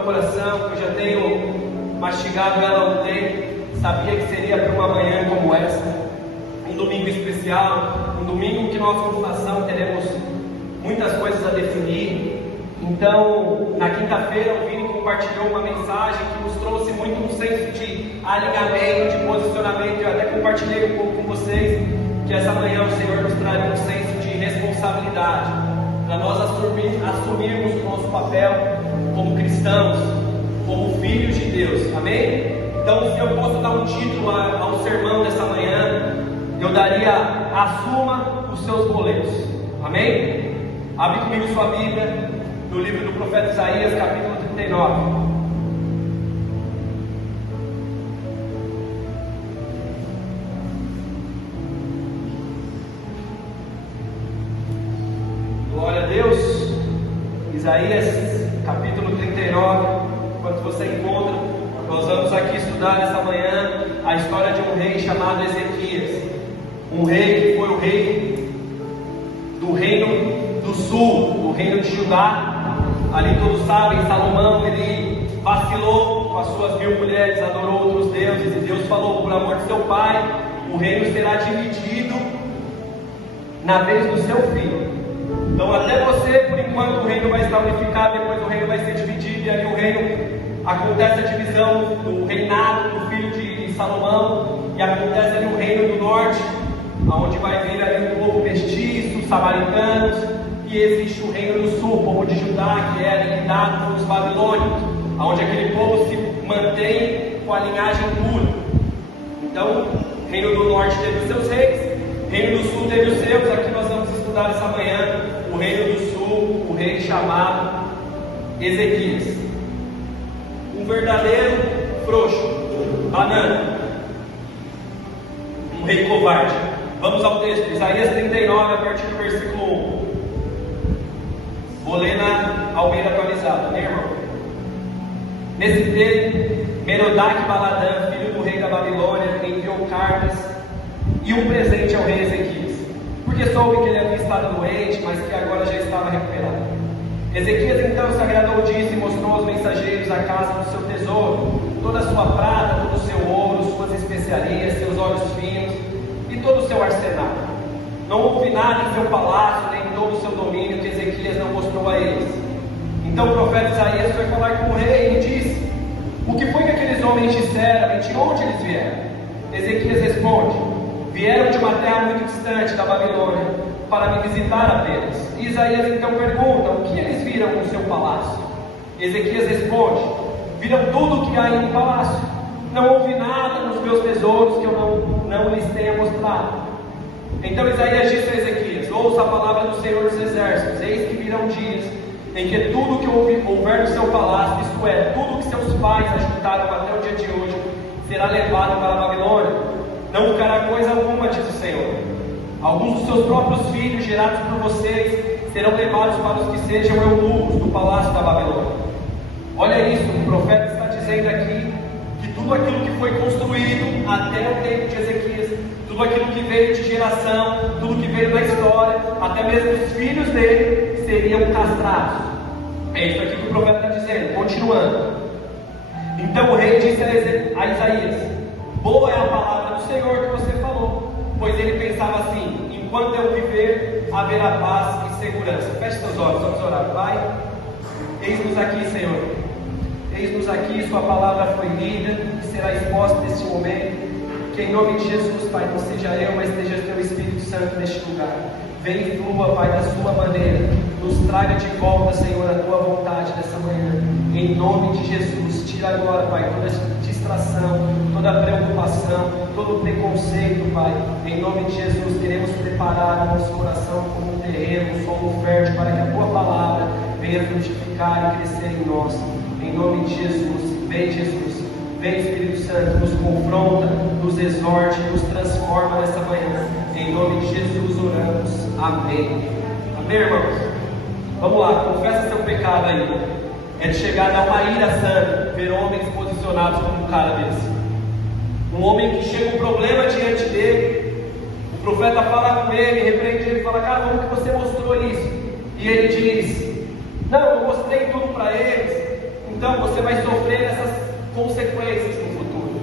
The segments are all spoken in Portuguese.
meu coração, que eu já tenho mastigado ela há um tempo. Sabia que seria para uma manhã como essa, um domingo especial, um domingo que nós como nação teremos muitas coisas a definir. Então, na quinta-feira, o Vini compartilhou uma mensagem que nos trouxe muito um senso de alinhamento, de posicionamento. Eu até compartilhei um pouco com vocês que essa manhã o Senhor nos traria um senso de responsabilidade, para nós assumirmos o nosso papel como cristãos, como filhos de Deus, amém? Então, se eu posso dar um título ao sermão dessa manhã, eu daria: assuma os seus boletos, amém? Abre comigo sua Bíblia no livro do profeta Isaías, capítulo 39. Glória a Deus. Isaías capítulo 39. Enquanto você encontra, nós vamos aqui estudar nessa manhã a história de um rei chamado Ezequias. Um rei que foi o rei do reino do sul, do reino de Judá. Ali todos sabem, Salomão, ele vacilou com as suas 1000 mulheres, adorou outros deuses, e Deus falou: por amor de seu pai, o reino será dividido na vez do seu filho. Então até você, por enquanto, o reino vai estar unificado, depois o reino vai ser dividido, e ali o reino, acontece a divisão do reinado do filho de Salomão, e acontece ali o reino do norte, onde vai vir ali o povo mestiço, os samaritanos, e existe o reino do sul, o povo de Judá, que é liderado pelos babilônicos, onde aquele povo se mantém com a linhagem pura. Então, o reino do norte teve os seus reis, o reino do sul teve os seus. Aqui nós vamos estudar essa manhã o reino do sul, o rei chamado Ezequias. Um verdadeiro frouxo, banana, um rei covarde. Vamos ao texto, Isaías 39, a partir do versículo 1. Vou ler na Almeida atualizada, né, irmão? Nesse tempo, Merodach-Baladã, filho do rei da Babilônia, enviou cartas e um presente ao rei Ezequias, porque soube que ele havia estado doente, mas que agora já estava recuperado. Ezequias então se agradou disso e mostrou aos mensageiros a casa do seu tesouro, toda a sua prata, todo o seu ouro, suas especiarias, seus óleos finos e todo o seu arsenal. Não houve nada em seu palácio, nem em todo o seu domínio, que Ezequias não mostrou a eles. Então o profeta Isaías foi falar com o rei e disse: o que foi que aqueles homens disseram e de onde eles vieram? Ezequias responde: vieram de uma terra muito distante da Babilônia, para me visitar apenas. E Isaías então pergunta: o que eles viram no seu palácio? Ezequias responde: viram tudo o que há em um palácio. Não houve nada nos meus tesouros que eu não lhes tenha mostrado. Então Isaías disse a Ezequias: ouça a palavra do Senhor dos Exércitos. Eis que virão dias em que tudo que houver no seu palácio, isto é, tudo que seus pais ajuntaram até o dia de hoje, será levado para a Babilônia. Não ficará coisa alguma, diz o Senhor. Alguns dos seus próprios filhos, gerados por vocês, serão levados para os que sejam eunucos do palácio da Babilônia. Olha isso, o profeta está dizendo aqui que tudo aquilo que foi construído até o tempo de Ezequias, tudo aquilo que veio de geração, tudo que veio da história, até mesmo os filhos dele seriam castrados. É isso aqui que o profeta está dizendo, continuando. Então o rei disse a Isaías: boa é a palavra do Senhor que você falou. Pois ele pensava assim: enquanto eu viver, haverá paz e segurança. Feche seus olhos, vamos orar. Pai, eis-nos aqui, Senhor. Eis-nos aqui, sua palavra foi lida e será exposta neste momento. Que em nome de Jesus, Pai, não seja eu, mas seja teu Espírito Santo neste lugar. Vem e flua, Pai, da sua maneira. Nos traga de volta, Senhor, a tua vontade nessa manhã. Em nome de Jesus, tira agora, Pai, toda distração, toda preocupação, todo preconceito, Pai. Em nome de Jesus, queremos preparar o nosso coração como um terreno, um solo fértil, para que a tua palavra venha frutificar e crescer em nós. Em nome de Jesus, vem Jesus. Vem Espírito Santo, nos confronta, nos exorte, nos transforma nessa manhã. Em nome de Jesus oramos. Amém. Amém, irmãos? Vamos lá, confessa seu pecado aí. É de chegar a dar uma ira santa, ver homens posicionados como um cara desse. Um homem que chega um problema diante dele, o profeta fala com ele, repreende ele, fala: cara, como que você mostrou isso? E ele diz: não, eu mostrei tudo para eles. então você vai sofrer essas consequências no futuro.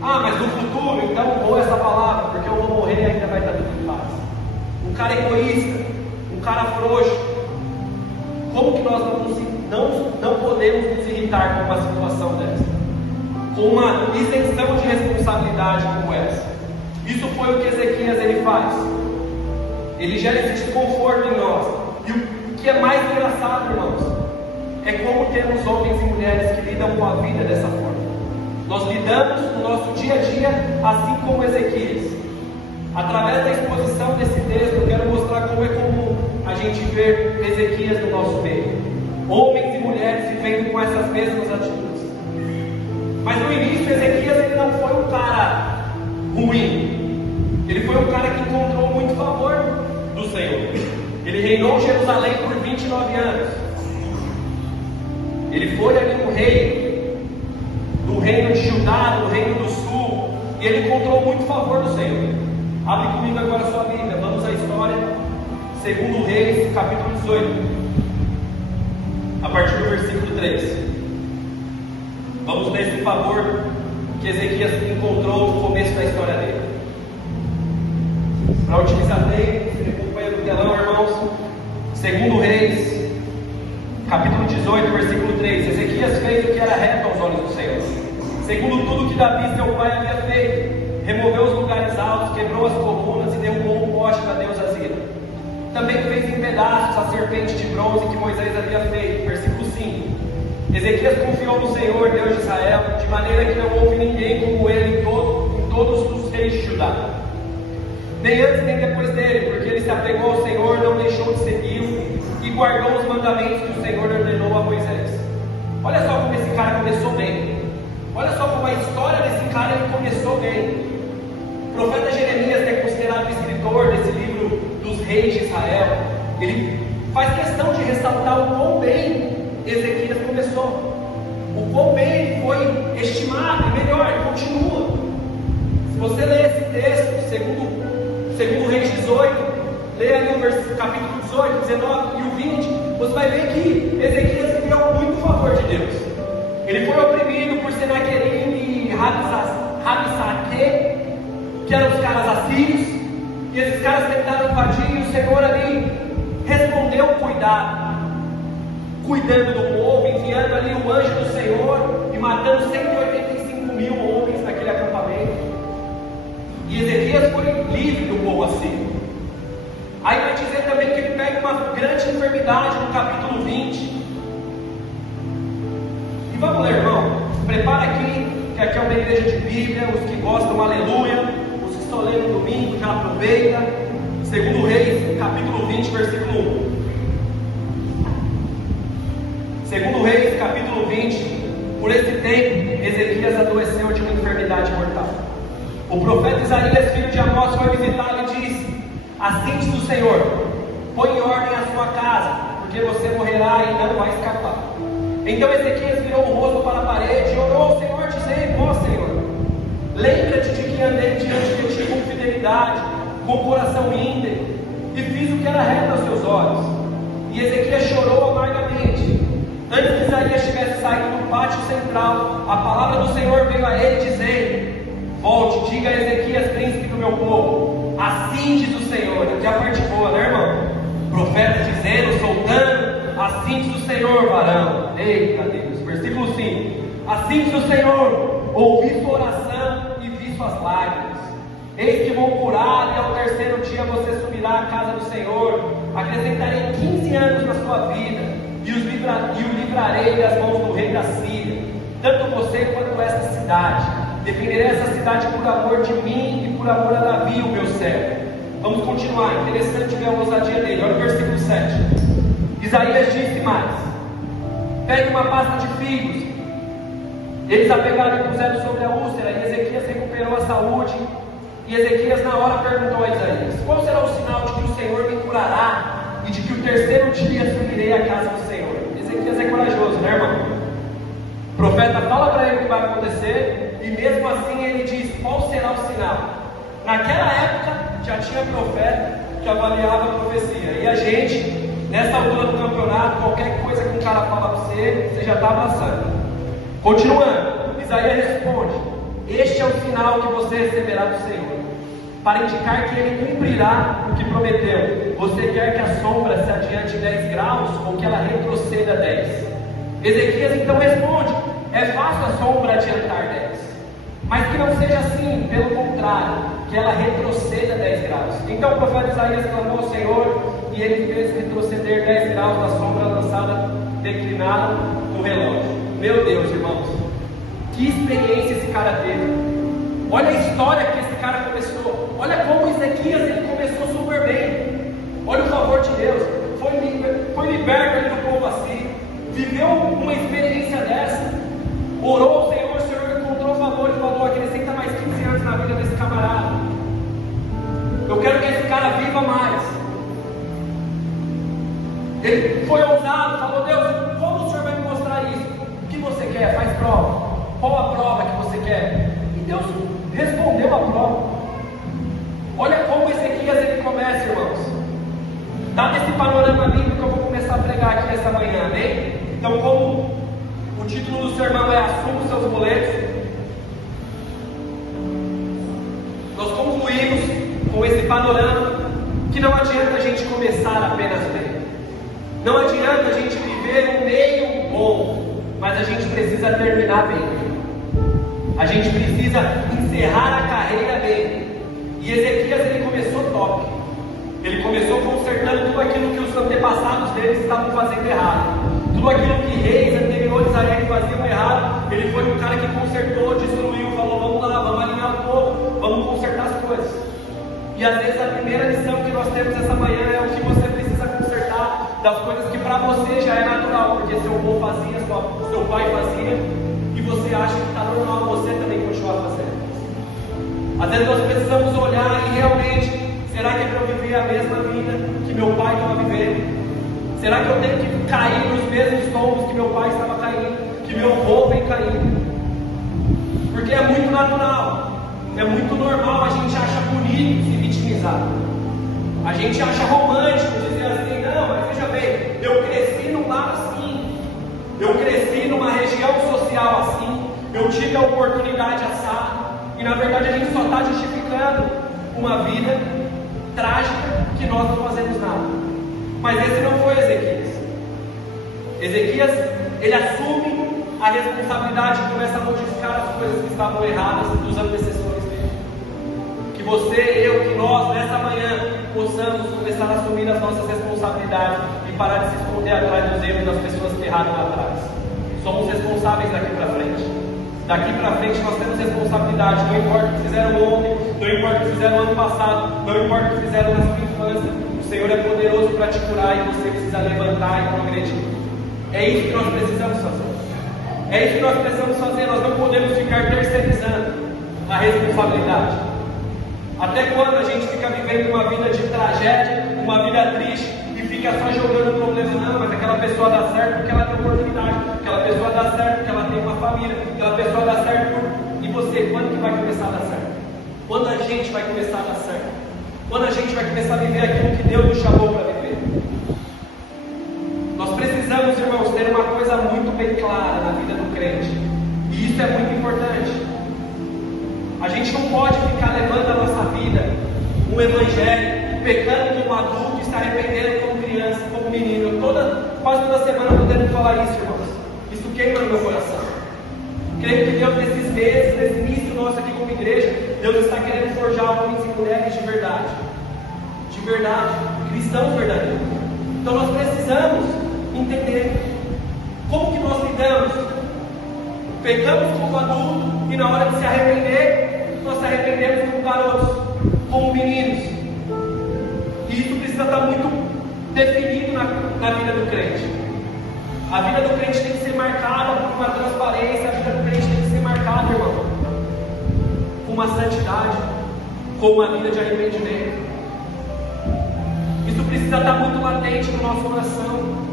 Ah, mas no futuro, então boa essa palavra, porque eu vou morrer e ainda vai estar tudo em paz. Um cara egoísta, um cara frouxo. Como que nós não podemos nos irritar com uma situação dessa? Com uma isenção de responsabilidade como essa? Isso foi o que Ezequias ele faz. Ele gera esse desconforto em nós. E o que é mais engraçado, irmãos, é como temos homens e mulheres que lidam com a vida dessa forma. Nós lidamos no nosso dia a dia assim como Ezequias. Através da exposição desse texto, eu quero mostrar como é comum a gente ver Ezequias no nosso meio. Homens e mulheres vivendo com essas mesmas atitudes. Mas no início, Ezequias ele não foi um cara ruim. Ele foi um cara que encontrou muito favor do Senhor. Ele reinou Jerusalém por 29 anos. Ele foi ali um rei do reino de Judá, do reino do sul, e ele encontrou muito favor do Senhor. Abre comigo agora a sua Bíblia, vamos à história, 2 Reis, capítulo 18, a partir do versículo 3. Vamos ver esse favor que Ezequias encontrou no começo da história dele. Para utilizar bem, você acompanha no telão, irmãos. 2 Reis, capítulo 18, versículo 3. Ezequias fez o que era reto aos olhos do Senhor, segundo tudo que Davi, seu pai, havia feito. Removeu os lugares altos, quebrou as colunas e derrubou o poste da deusa Asera. Também fez em pedaços a serpente de bronze que Moisés havia feito. Versículo 5. Ezequias confiou no Senhor, Deus de Israel, de maneira que não houve ninguém como ele em todos os reis de Judá, nem antes nem depois dele, porque ele se apegou ao Senhor, não deixou de segui-lo e guardou os mandamentos que o Senhor ordenou a Moisés. Olha só como esse cara começou bem. Olha só como a história desse cara ele começou bem. O profeta Jeremias, que é considerado o escritor desse livro dos reis de Israel, ele faz questão de ressaltar o quão bem Ezequias começou, o quão bem ele foi estimado, e melhor, ele continua. Se você ler esse texto, segundo Reis 18, leia ali o capítulo 18, 19 e o 20, você vai ver que Ezequias viveu muito favor de Deus. Ele foi oprimido por Senaquerib e Rabsaque, que eram os caras assírios, e esses caras tentaram invadir, e o Senhor ali respondeu cuidando do povo, enviando ali o anjo do Senhor e matando 185 mil homens naquele acampamento. E Ezequias foi livre do povo assírio. Aí vai dizer também que ele pega uma grande enfermidade no capítulo 20. E vamos ler, irmão. Prepara aqui, que aqui é uma igreja de Bíblia. Os que gostam, aleluia. Os que estão lendo no domingo, já aproveita. 2 Reis, capítulo 20, versículo 1. 2 Reis, capítulo 20. Por esse tempo, Ezequias adoeceu de uma enfermidade mortal. O profeta Isaías, filho de Amós, foi visitá-lo e disse: assim diz o Senhor, põe em ordem a sua casa, porque você morrerá e não vai escapar. Então Ezequias virou o rosto para a parede e orou ao Senhor, dizendo: ó Senhor, lembra-te de que andei diante de ti com fidelidade, com coração íntegro, e fiz o que era reto aos seus olhos. E Ezequias chorou amargamente. Antes que Isaías tivesse saído do pátio central, a palavra do Senhor veio a ele, dizendo: volte, diga a Ezequias, príncipe do meu povo, assim diz o Senhor. Aqui é a parte boa, né, irmão? Profeta dizendo, soltando: assim diz o Senhor, varão. Eita Deus, versículo 5: assim diz o Senhor, ouvi sua oração e vi suas lágrimas. Eis que vou curar, e ao terceiro dia você subirá à casa do Senhor. Acrescentarei 15 anos na sua vida, e o livrarei das mãos do rei da Síria, tanto você quanto esta cidade. Defenderei essa cidade por amor de mim e por amor a Davi, o meu servo. Vamos continuar, interessante ver a ousadia dele. Olha o versículo 7. Isaías disse mais: pegue uma pasta de figos. Eles a pegaram e puseram sobre a úlcera, e Ezequias recuperou a saúde. E Ezequias na hora perguntou a Isaías: qual será o sinal de que o Senhor me curará, e de que o terceiro dia subirei à casa do Senhor? Ezequias é corajoso, né, irmão? O profeta fala para ele o que vai acontecer, e mesmo assim ele diz: qual será o sinal? Naquela época já tinha profeta que avaliava a profecia, e a gente Nessa altura do campeonato, qualquer coisa que um cara fala para você, você já está abraçando. Continuando, Isaías responde: este é o sinal que você receberá do Senhor, para indicar que Ele cumprirá o que prometeu. Você quer que a sombra se adiante 10 graus ou que ela retroceda 10? Ezequias então responde: é fácil a sombra adiantar 10, mas que não seja assim, pelo contrário, que ela retroceda 10 graus. Então o profeta Isaías clamou ao Senhor, e Ele fez retroceder 10 graus da sombra lançada, declinada no relógio. Meu Deus, irmãos, que experiência esse cara teve! Olha a história que esse cara começou. Olha como Ezequias ele começou super bem. Olha o favor de Deus. Foi liberto ali do povo assim. Viveu uma experiência dessa. Orou ao Senhor, o Senhor encontrou favor e falou: acrescenta mais 15 anos na vida desse camarada. Eu quero que esse cara viva mais. Ele foi ousado, falou: Deus, como o Senhor vai me mostrar isso? O que você quer? Faz prova. Qual a prova que você quer? E Deus respondeu a prova. Olha como Ezequias ele começa, irmãos. Dado esse panorama bíblico, eu vou começar a pregar aqui nessa manhã, amém? Então, como o título do sermão é Assuma os seus boletos, nós concluímos com esse panorama que não adianta a gente começar apenas bem. Não adianta a gente viver um meio bom, mas a gente precisa terminar bem. A gente precisa encerrar a carreira bem. E Ezequias ele começou top. Ele começou consertando tudo aquilo que os antepassados deles estavam fazendo errado. Tudo aquilo que reis anteriores a ele faziam errado. Ele foi um cara que consertou, destruiu, falou: vamos lá, vamos alinhar o povo, vamos consertar as coisas. E às vezes a primeira lição que nós temos essa manhã é o que você precisa consertar das coisas que para você já é natural, porque seu avô fazia, seu pai fazia, e você acha que está normal você também continuar fazendo. Às vezes nós precisamos olhar e realmente, será que é para eu viver a mesma vida que meu pai estava vivendo? Será que eu tenho que cair nos mesmos tombos que meu pai estava caindo, que meu avô vem caindo? Porque é muito natural, é muito normal, a gente acha bonito se vitimizar. A gente acha romântico dizer assim: não, mas veja bem, eu cresci num lar assim, eu cresci numa região social assim, eu tive a oportunidade assada. E na verdade a gente só está justificando uma vida trágica que nós não fazemos nada. Mas esse não foi Ezequias. Ezequias, ele assume a responsabilidade e começa a modificar as coisas que estavam erradas dos antecessores dele. Que você, eu, que nós, nessa manhã, possamos começar a assumir as nossas responsabilidades e parar de se esconder atrás dos erros das pessoas que erraram lá atrás. Somos responsáveis daqui para frente. Daqui para frente nós temos responsabilidade. Não importa o que fizeram ontem, não importa o que fizeram ano passado, não importa o que fizeram na sua infância, o Senhor é poderoso para te curar e você precisa levantar e progredir. É isso que nós precisamos fazer. É isso que nós precisamos fazer. Nós não podemos ficar terceirizando a responsabilidade. Até quando a gente fica vivendo uma vida de tragédia, uma vida triste, e fica só jogando o problema? Não, mas aquela pessoa dá certo porque ela tem oportunidade, aquela pessoa dá certo porque ela tem uma família, aquela pessoa dá certo por... E você, quando que vai começar a dar certo? Quando a gente vai começar a dar certo? Quando a gente vai começar a viver aquilo que Deus nos chamou para viver? Nós precisamos, irmãos, ter uma coisa muito bem clara na vida do crente, e isso é muito importante. A gente não pode ficar levando a nossa vida, um evangelho, pecando como adulto e se arrependendo como criança, como menino. Quase toda semana eu estou tendo que falar isso, irmãos. Isso queima no meu coração. Creio que Deus, nesses meses, nesse início nosso aqui como igreja, Deus está querendo forjar homens e mulheres de verdade. De verdade, cristãos verdadeiros. Então nós precisamos entender como que nós lidamos. Pecamos como adulto e na hora de se arrepender, nós se arrependemos como garotos, como meninos. E isso precisa estar muito definido na vida do crente. A vida do crente tem que ser marcada por uma transparência. A vida do crente tem que ser marcada, irmão, com uma santidade, com uma vida de arrependimento. Isso precisa estar muito latente no nosso coração.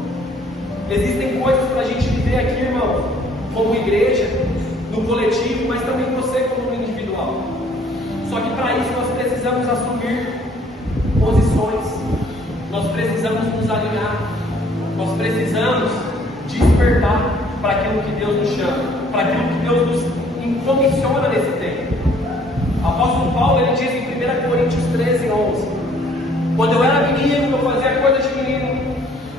Existem coisas para a gente viver aqui, irmão, como igreja, no coletivo, mas também você como individual. Só que para isso nós precisamos assumir posições. Nós precisamos nos alinhar. Nós precisamos despertar para aquilo que Deus nos chama, para aquilo que Deus nos comissiona nesse tempo. O apóstolo Paulo, ele diz em 1 Coríntios 13:11: quando eu era menino, eu fazia coisas de menino,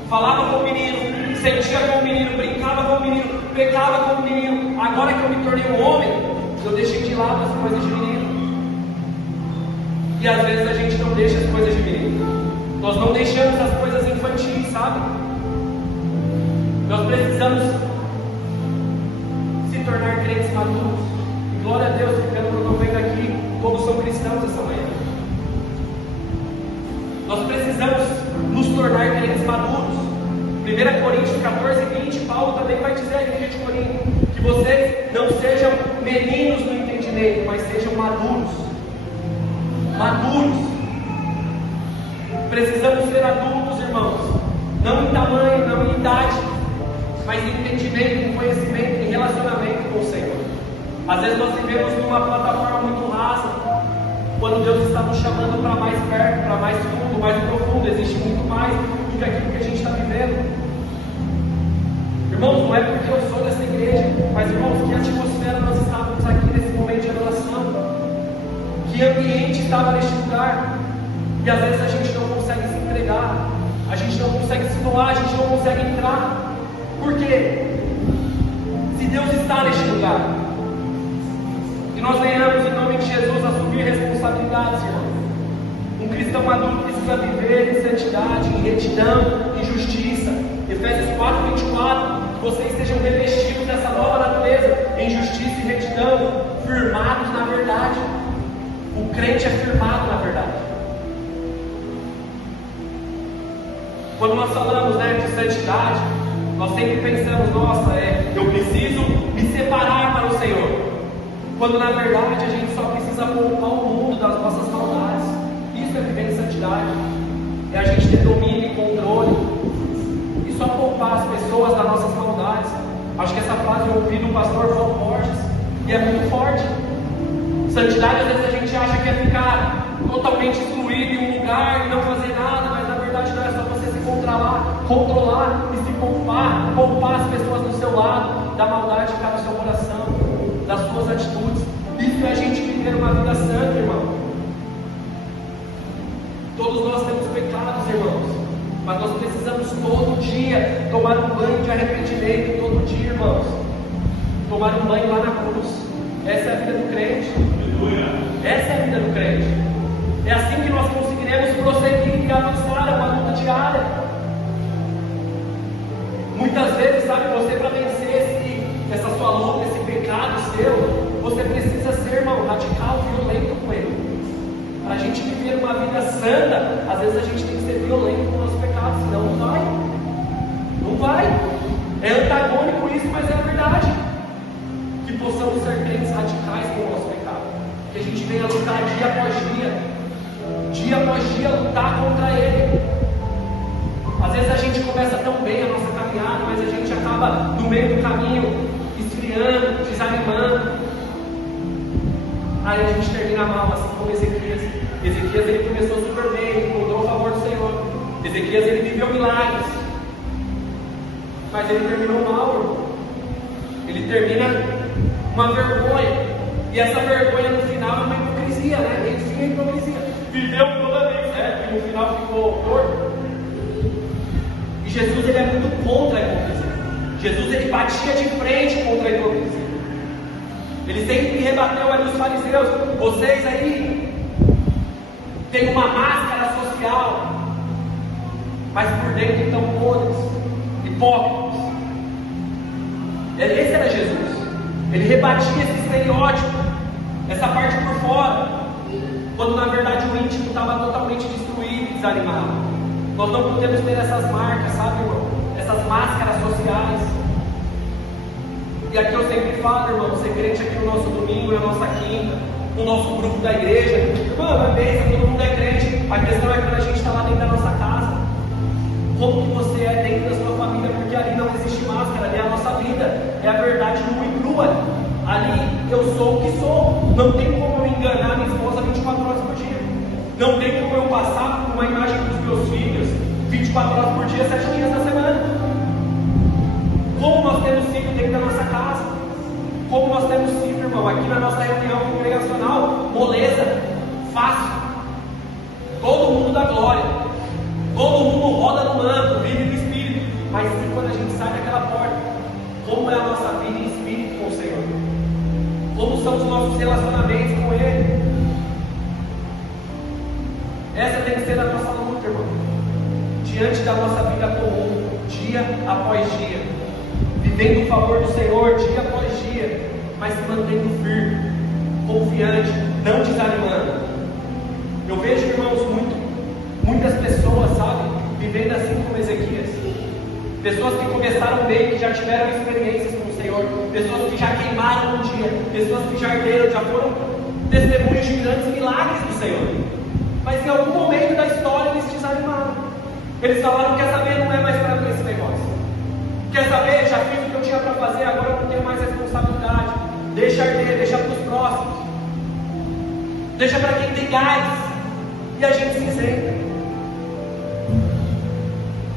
falava como menino, sentia como menino, brincava como menino, pecava como menino. Agora que eu me tornei um homem, eu deixei de lado as coisas de menino. E às vezes a gente não deixa as coisas de menino. Nós não deixamos as coisas infantis, sabe? Nós precisamos se tornar crentes maduros. E glória a Deus, porque eu estou vendo aqui como são cristãos essa manhã. Nós precisamos nos tornar crentes maduros. 1 Coríntios 14:20, Paulo também vai dizer à igreja de Corinto que vocês não sejam meninos no entendimento, mas sejam maduros. Maduros. Precisamos ser adultos, irmãos. Não em tamanho, não em idade, mas em entendimento, em conhecimento, em relacionamento com o Senhor. Às vezes nós vivemos numa plataforma muito rasa, quando Deus está nos chamando para mais perto, para mais fundo, mais profundo. Existe muito mais do que aquilo que a gente está vivendo. Irmãos, não é porque eu sou dessa igreja, mas irmãos, que atmosfera nós estávamos aqui nesse momento de adoração, que ambiente estava neste lugar. E às vezes a gente não consegue se entregar, a gente não consegue se doar, a gente não consegue entrar. Por quê? Se Deus está neste lugar, que nós venhamos em nome de Jesus assumir responsabilidades, irmão. Um cristão maduro precisa viver em santidade, em retidão, em justiça. Efésios 4:24, que vocês sejam revestidos dessa nova natureza, em justiça e retidão, firmados na verdade. O crente é firmado na verdade. Quando nós falamos de santidade, nós sempre pensamos, nossa, eu preciso me separar para o Senhor. Quando na verdade a gente só precisa poupar o mundo das nossas maldades. Isso é viver em santidade. É a gente ter domínio e controle. E só poupar as pessoas das nossas maldades. Acho que essa frase eu ouvi do pastor Paulo Borges, e é muito forte. Santidade, às vezes a gente acha que é ficar totalmente excluído em um lugar e não fazer nada, mas na verdade não é só você se controlar e se poupar as pessoas do seu lado, da maldade que está no seu coração, das suas atitudes. Isso é a gente viver uma vida santa, irmão. Todos nós temos pecados, irmãos, mas nós precisamos todo dia tomar um banho de arrependimento, todo dia, irmãos, tomar um banho lá na cruz. Essa é a vida do crente. Essa é a vida do crente. É assim que nós conseguiremos prosseguir e avançar uma luta diária. Muitas vezes, sabe, você para vencer essa sua luta, esse pecado seu, você precisa ser, irmão, radical, violento com ele. Para a gente viver uma vida santa, às vezes a gente tem que ser violento com o nosso pecado, senão não vai. Não vai. É antagônico isso, mas é a verdade. Que possamos ser crentes radicais com o nosso pecado. Que a gente venha lutar dia após dia lutar contra ele. Às vezes a gente começa tão bem a nossa caminhada, mas a gente acaba no meio do caminho esfriando, desanimando. Aí a gente termina mal, assim como Ezequias. Ezequias, ele começou super bem, ele encontrou o favor do Senhor. Ezequias, ele viveu milagres, mas ele terminou mal, irmão. Ele termina uma vergonha, e essa vergonha no final é uma hipocrisia, né? Enfim, é hipocrisia. Viveu toda vez, né? E no final ficou torto. E Jesus, ele é muito contra a hipocrisia. Jesus, ele batia de frente contra a hipocrisia. Ele sempre rebateu ali os fariseus: vocês aí têm uma máscara social, mas por dentro estão podres, hipócritas. Esse era Jesus. Ele rebatia esse estereótipo, essa parte por fora, quando na verdade o íntimo estava totalmente destruído e desanimado. Nós não podemos ter essas marcas, sabe, irmão? Essas máscaras sociais. E aqui eu sempre falo, irmão, ser crente aqui no nosso domingo, na nossa quinta, no nosso grupo da igreja. Irmão, é bênção, todo mundo é crente. A questão é quando a gente está lá dentro da nossa casa. Como que você é dentro da sua família? Porque ali não existe máscara, ali é a nossa vida. É a verdade nua e crua. Ali eu sou o que sou. Não tem como eu enganar minha esposa 24 horas por dia. Não tem como eu passar por uma imagem dos meus filhos 24 horas por dia, 7 dias na semana. Como nós temos sido dentro da nossa casa? Como nós temos sido, irmão, aqui na nossa reunião congregacional? Moleza, fácil. Todo mundo dá glória. Todo mundo roda no manto, vive no Espírito. Mas e quando a gente sai daquela porta? Como é a nossa vida em Espírito com o Senhor? Como são os nossos relacionamentos com Ele? Essa tem que ser a nossa luta, irmão. Diante da nossa vida comum, dia após dia, vivendo o favor do Senhor dia após dia, mas se mantendo firme, confiante, não desanimando. Eu vejo, irmãos, muitas pessoas, sabe, vivendo assim como Ezequias. Pessoas que começaram bem, que já tiveram experiências com o Senhor, pessoas que já queimaram um dia, pessoas que já arderam, já foram testemunhos de grandes milagres do Senhor. Mas em algum momento da história eles desanimaram. Eles falaram: quer saber, não é mais para mim esse negócio. Quer saber, já fiz o que eu tinha para fazer, agora eu não tenho mais responsabilidade. Deixa arder, deixa para os próximos. Deixa para quem tem gás. E a gente se isenta.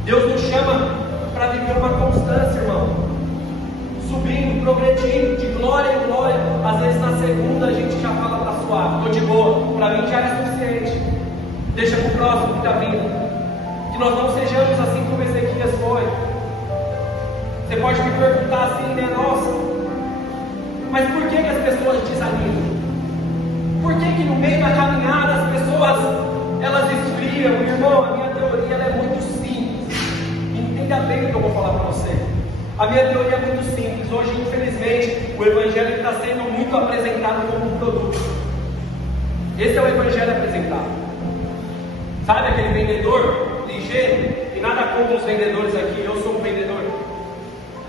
Deus nos chama para viver uma constância, irmão. Subindo, progredindo, de glória em glória. Às vezes na segunda a gente já fala: para suave, estou de boa, para mim já é suficiente. Deixa para o próximo que está vindo. Que nós não sejamos assim como Ezequias foi. Você pode me perguntar assim, né? Nossa, mas por que as pessoas desanimam? Por que no meio da caminhada as pessoas elas esfriam? Irmão, a minha teoria ela é muito simples. Entenda bem o que eu vou falar para você. A minha teoria é muito simples. Hoje, infelizmente, o Evangelho está sendo muito apresentado como um produto. Esse é o Evangelho apresentado. Sabe aquele vendedor ligeiro? E nada contra os vendedores aqui, eu sou um vendedor.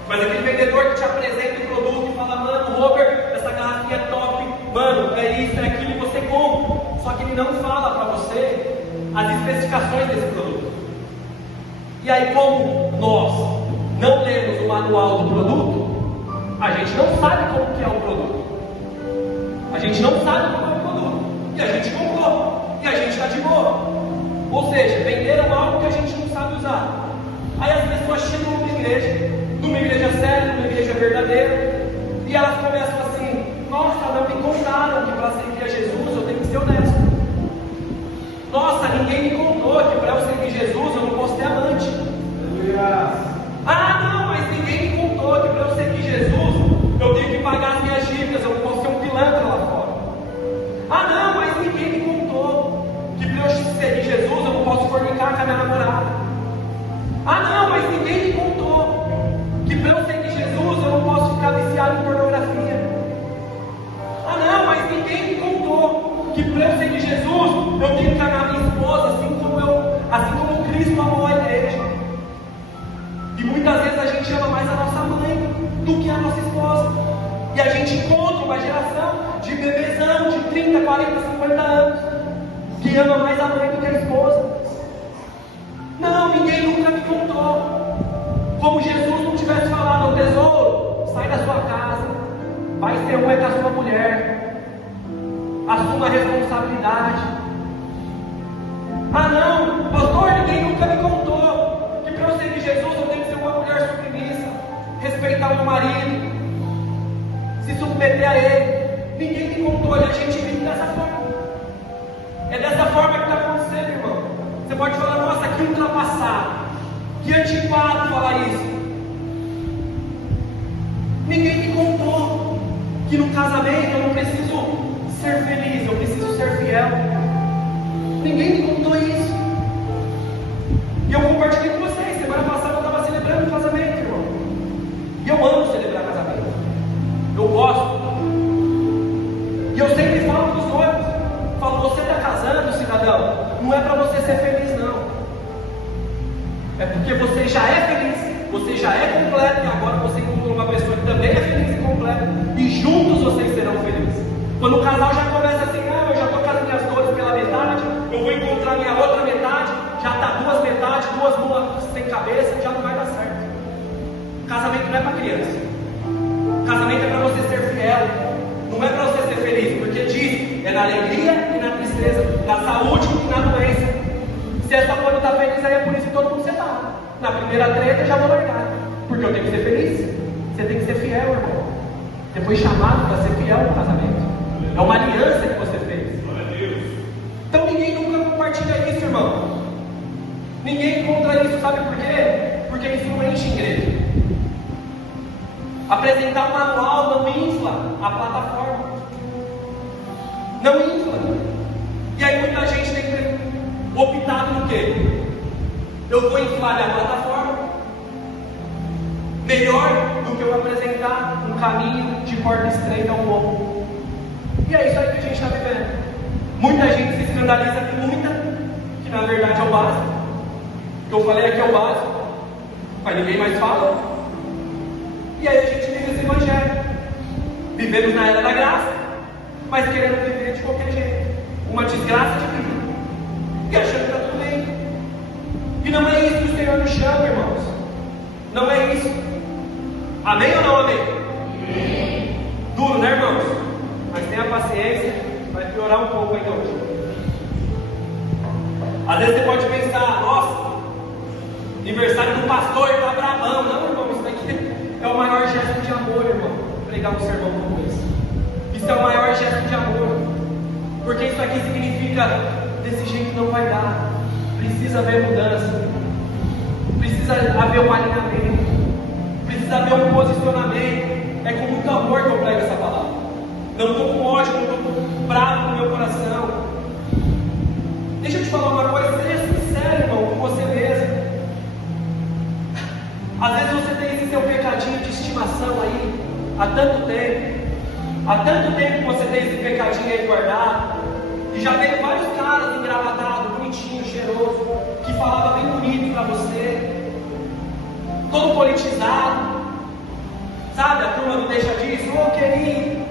Mas aquele vendedor que te apresenta o produto e fala: mano, Robert, essa garrafinha é top, mano, é isso, é aquilo, e você compra. Só que ele não fala para você as especificações desse produto. E aí, como nós não lemos o manual do produto, a gente não sabe como que é o produto. A gente não sabe como é o produto. E a gente comprou. E a gente está de boa. Ou seja, venderam algo que a gente não sabe usar. Aí as pessoas chegam numa igreja séria, numa igreja verdadeira, e elas começam assim: nossa, não me contaram que para seguir a Jesus eu tenho que ser honesto. Nossa, ninguém me contou que para eu seguir Jesus eu não posso ter amante. Ah, não, mas ninguém me contou que para eu seguir Jesus eu tenho que pagar as minhas dívidas, eu não posso ser um pilantra lá fora. Ah, não, mas ninguém me contou que para eu seguir Jesus eu não posso fornicar com a minha namorada. Ah, não, mas ninguém me contou que para eu seguir Jesus eu não posso ficar viciado em pornografia. Ah, não, mas ninguém me contou que para eu seguir Jesus eu tenho que amar minha esposa assim como Cristo amou a igreja. E muitas vezes a gente ama mais a nossa mãe do que a nossa esposa. E a gente encontra uma geração de bebezão de 30, 40, 50 anos que ama mais a mãe do que a esposa. Não, ninguém nunca me contou. Como Jesus não tivesse falado: tesouro, sai da sua casa, vai ser ruim com a sua mulher, assuma a responsabilidade. Ah não, pastor, ninguém nunca me contou que para eu seguir Jesus eu tenho que ser uma mulher submissa, respeitar o meu marido, se submeter a ele. Ninguém me contou, e a gente vive dessa forma. É dessa forma que está acontecendo, irmão. Você pode falar: nossa, que ultrapassado, que antiquado falar isso. Ninguém me contou que no casamento eu não preciso ser feliz, eu preciso ser fiel. Ninguém me contou isso. E eu compartilhei com vocês. Semana passada eu estava celebrando o casamento, irmão. E eu amo celebrar casamento. Eu gosto. E eu sempre falo para os noivos: falo, você está casando, cidadão, não é para você ser feliz, não. É porque você já é feliz, você já é completo, e agora você encontrou uma pessoa que também é feliz e completa, e juntos vocês serão felizes. Quando o casal já começa assim: não, eu já estou com as minhas dores pela metade, eu vou encontrar minha outra metade, já está duas metades, duas mulas sem cabeça, já não vai dar certo. Casamento não é para criança. Casamento é para você ser fiel, não é para você ser feliz, porque diz: é na alegria e na tristeza, na saúde e na doença. Se essa flor não está feliz, aí é por isso que todo mundo separa. Na primeira treta já vou largar. Porque eu tenho que ser feliz. Você tem que ser fiel, irmão. Você foi chamado para ser fiel no casamento. É uma aliança que você fez. Então ninguém nunca compartilha isso, irmão. Ninguém encontra isso, sabe por quê? Porque isso não enche igreja. Apresentar um manual não infla a plataforma. Não infla. E aí muita gente tem optado no quê? Eu vou inflar a plataforma melhor do que eu apresentar um caminho de porta estreita ao povo. E é isso aí que a gente está vivendo. Muita gente se escandaliza com muita, que na verdade é o básico. O que eu falei aqui é o básico, mas ninguém mais fala. E aí a gente vive esse evangelho. Vivemos na era da graça, mas querendo viver de qualquer jeito. Uma desgraça de vida. E achando que está tudo bem. E não é isso que o Senhor nos chama, irmãos. Não é isso. Amém ou não amém? Amém. Duro, né, irmãos? Mas tenha paciência, vai piorar um pouco ainda hoje. Às vezes você pode pensar, nossa, aniversário do pastor está bravão. Não, irmão, isso daqui é o maior gesto de amor, irmão. Pregar um sermão como esse. Isso é o maior gesto de amor. Porque isso aqui significa, desse jeito não vai dar. Precisa haver mudança. Precisa haver um alinhamento. Precisa haver um posicionamento. É com muito amor que eu prego essa palavra. Não estou com ódio, não estou bravo no meu coração. Deixa eu te falar uma coisa, seja sincero, irmão, com você mesmo. Às vezes você tem esse seu pecadinho de estimação aí, há tanto tempo. Há tanto tempo que você tem esse pecadinho aí guardado. E já veio vários caras engravatados, bonitinho, cheiroso, que falava bem bonito para você. Todo politizado. Sabe, a turma não deixa disso. Ô querido,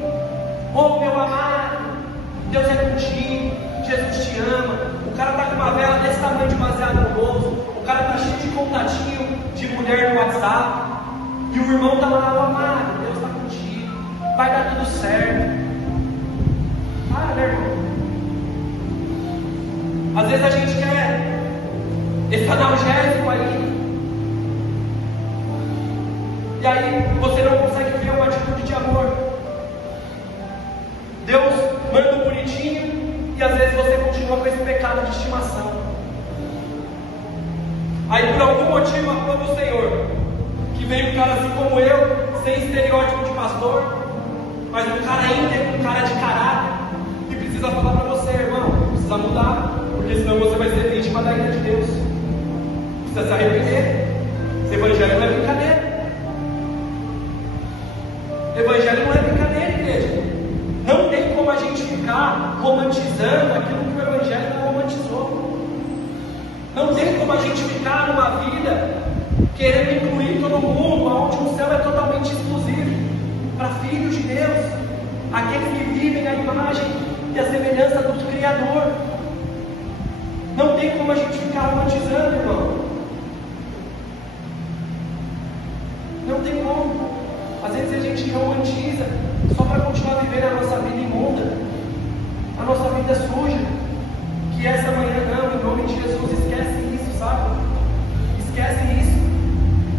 ô meu amado, Deus é contigo, Jesus te ama. O cara está com uma vela desse tamanho de baseado no bolso. O cara está cheio de contatinho de mulher no WhatsApp. E o irmão está lá, ô amado, Deus está contigo, vai dar tudo certo. Ah, né, irmão? Às vezes a gente quer esse analgésico aí. E aí você não consegue ver uma atitude de amor. Deus manda um bonitinho e às vezes você continua com esse pecado de estimação. Aí por algum motivo aprova o Senhor, que vem um cara assim como eu, sem estereótipo de pastor, mas um cara íntegro, um cara de caráter, e precisa falar para você, irmão, precisa mudar, porque senão você vai ser vítima da ira de Deus. Precisa se arrepender. Esse evangelho não é brincadeira. Evangelho não é brincadeira, igreja. Não tem como a gente ficar romantizando aquilo que o Evangelho não romantizou. Não tem como a gente ficar numa vida querendo incluir todo mundo, onde o céu é totalmente exclusivo para filhos de Deus, aqueles que vivem a imagem e a semelhança do Criador. Não tem como a gente ficar romantizando, irmão. Não tem como. Às vezes a gente romantiza só para continuar vivendo a nossa vida imunda, a nossa vida suja. Que essa manhã não, em nome de Jesus, esquece isso, sabe? Esquece isso.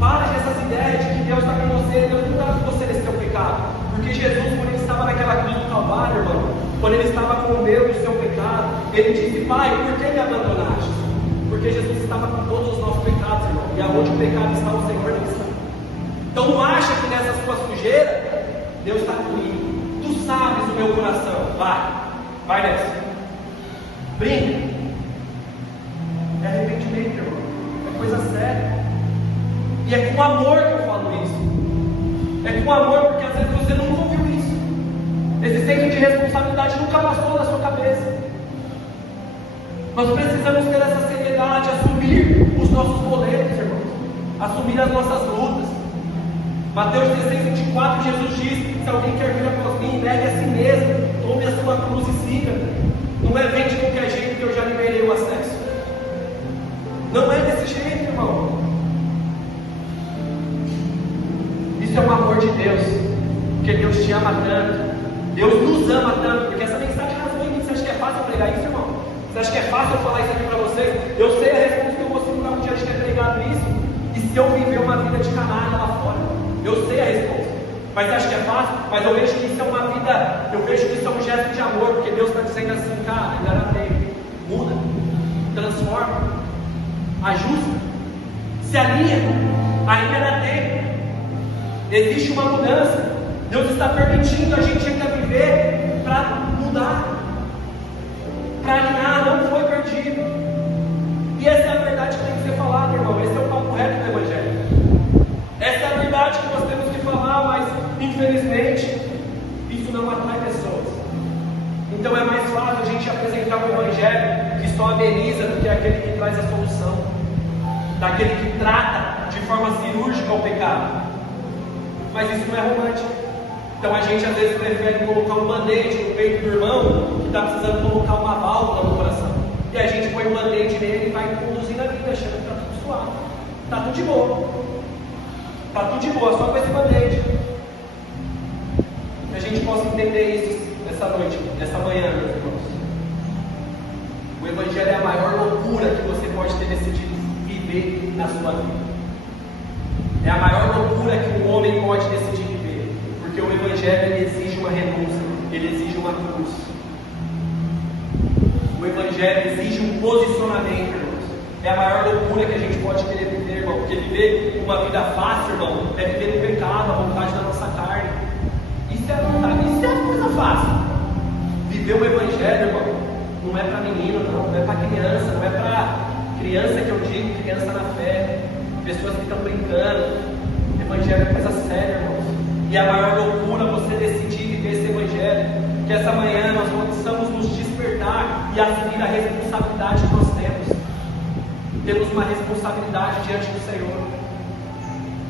Para com essas ideias de que Deus está com você. Deus não está com você nesse teu pecado. Porque Jesus, quando ele estava naquela cruz do Calvário, irmão, quando ele estava com o meu e o seu pecado, ele disse: Pai, por que me abandonaste? Porque Jesus estava com todos os nossos pecados, irmão. E aonde o pecado está, o Senhor não está. Então não acha que nessa sua sujeira Deus está comigo. Tu sabes o meu coração. Vai nessa. Brinca. É arrependimento, irmão. É coisa séria. E é com amor que eu falo isso. É com amor, porque às vezes você nunca ouviu isso. Esse senso de responsabilidade nunca passou na sua cabeça. Nós precisamos ter essa seriedade, assumir os nossos boletos, irmão. Assumir as nossas lutas. Mateus 16:24, Jesus diz: se alguém quer vir após mim, negue a si mesmo, tome a sua cruz e siga. Não é vem de qualquer jeito que eu já liberei o acesso. Não é desse jeito, irmão. Isso é o amor de Deus, porque Deus te ama tanto, Deus nos ama tanto, porque essa mensagem rasgou em mim. Você acha que é fácil pregar isso, irmão? Você acha que é fácil eu falar isso aqui para vocês? Eu sei a resposta que eu vou segurar um dia de ter pregado isso. E se eu viver uma vida de canalha lá fora? Eu sei a resposta. Mas você acha que é fácil? Mas eu vejo que isso é uma vida, eu vejo que isso é um gesto de amor, porque Deus está dizendo assim, cara, ainda era tempo. Muda, transforma, ajusta, se alinha, ainda dá tempo. Existe uma mudança. Deus está permitindo a gente ainda viver para mudar, para alinhar, não foi perdido. E essa é a verdade que tem que ser falada, irmão. Esse é o papo reto do Evangelho. Essa é a verdade que nós temos que falar, mas infelizmente isso não atrai pessoas. Então é mais fácil a gente apresentar um Evangelho que só ameniza do que aquele que traz a solução, daquele que trata de forma cirúrgica o pecado. Mas isso não é romântico. Então a gente às vezes prefere colocar um band-aid no peito do irmão que está precisando colocar uma válvula no coração. E a gente põe um band-aid nele e vai conduzindo a vida, achando que está tudo suave. Está tudo de boa. Está tudo de boa, só com esse band-aid. Que a gente possa entender isso nessa noite, nessa manhã, meus irmãos. O Evangelho é a maior loucura que você pode ter decidido viver na sua vida. É a maior loucura que um homem pode decidir viver. Porque o Evangelho ele exige uma renúncia, ele exige uma cruz. O Evangelho exige um posicionamento, irmãos. É a maior loucura que a gente pode querer viver, irmão. Porque viver uma vida fácil, irmão, é viver no pecado, a vontade da nossa carne. Isso é a vontade, isso é a coisa fácil. Viver o Evangelho, irmão, não é para menino, não é para criança, não é para criança que eu digo, criança na fé, pessoas que estão brincando. O Evangelho é coisa séria, irmãos. E a maior loucura você decidir viver esse Evangelho. Que essa manhã nós possamos nos despertar e assumir a responsabilidade que nós temos. Temos uma responsabilidade diante do Senhor.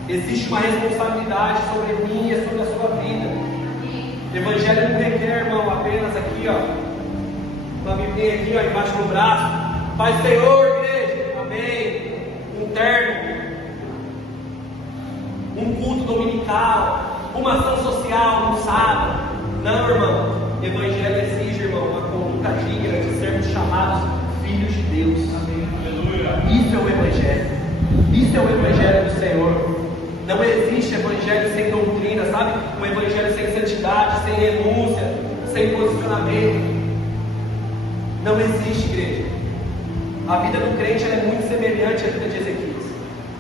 Existe uma responsabilidade sobre mim e sobre a sua vida. O Evangelho não requer, irmão, apenas aqui, ó, uma Bíblia aqui, ó, embaixo do braço. Pai Senhor, igreja, amém. Um terno, um culto dominical, uma ação social no sábado. Não, irmão. O Evangelho exige, irmão, uma conduta digna de sermos chamados filhos de Deus. Amém. Aleluia. Isso é o Evangelho. Isso é o Evangelho do Senhor. Não existe Evangelho sem doutrina, sabe? Um Evangelho sem santidade, sem renúncia, sem posicionamento. Não existe, igreja. A vida do crente é muito semelhante à vida de Ezequias.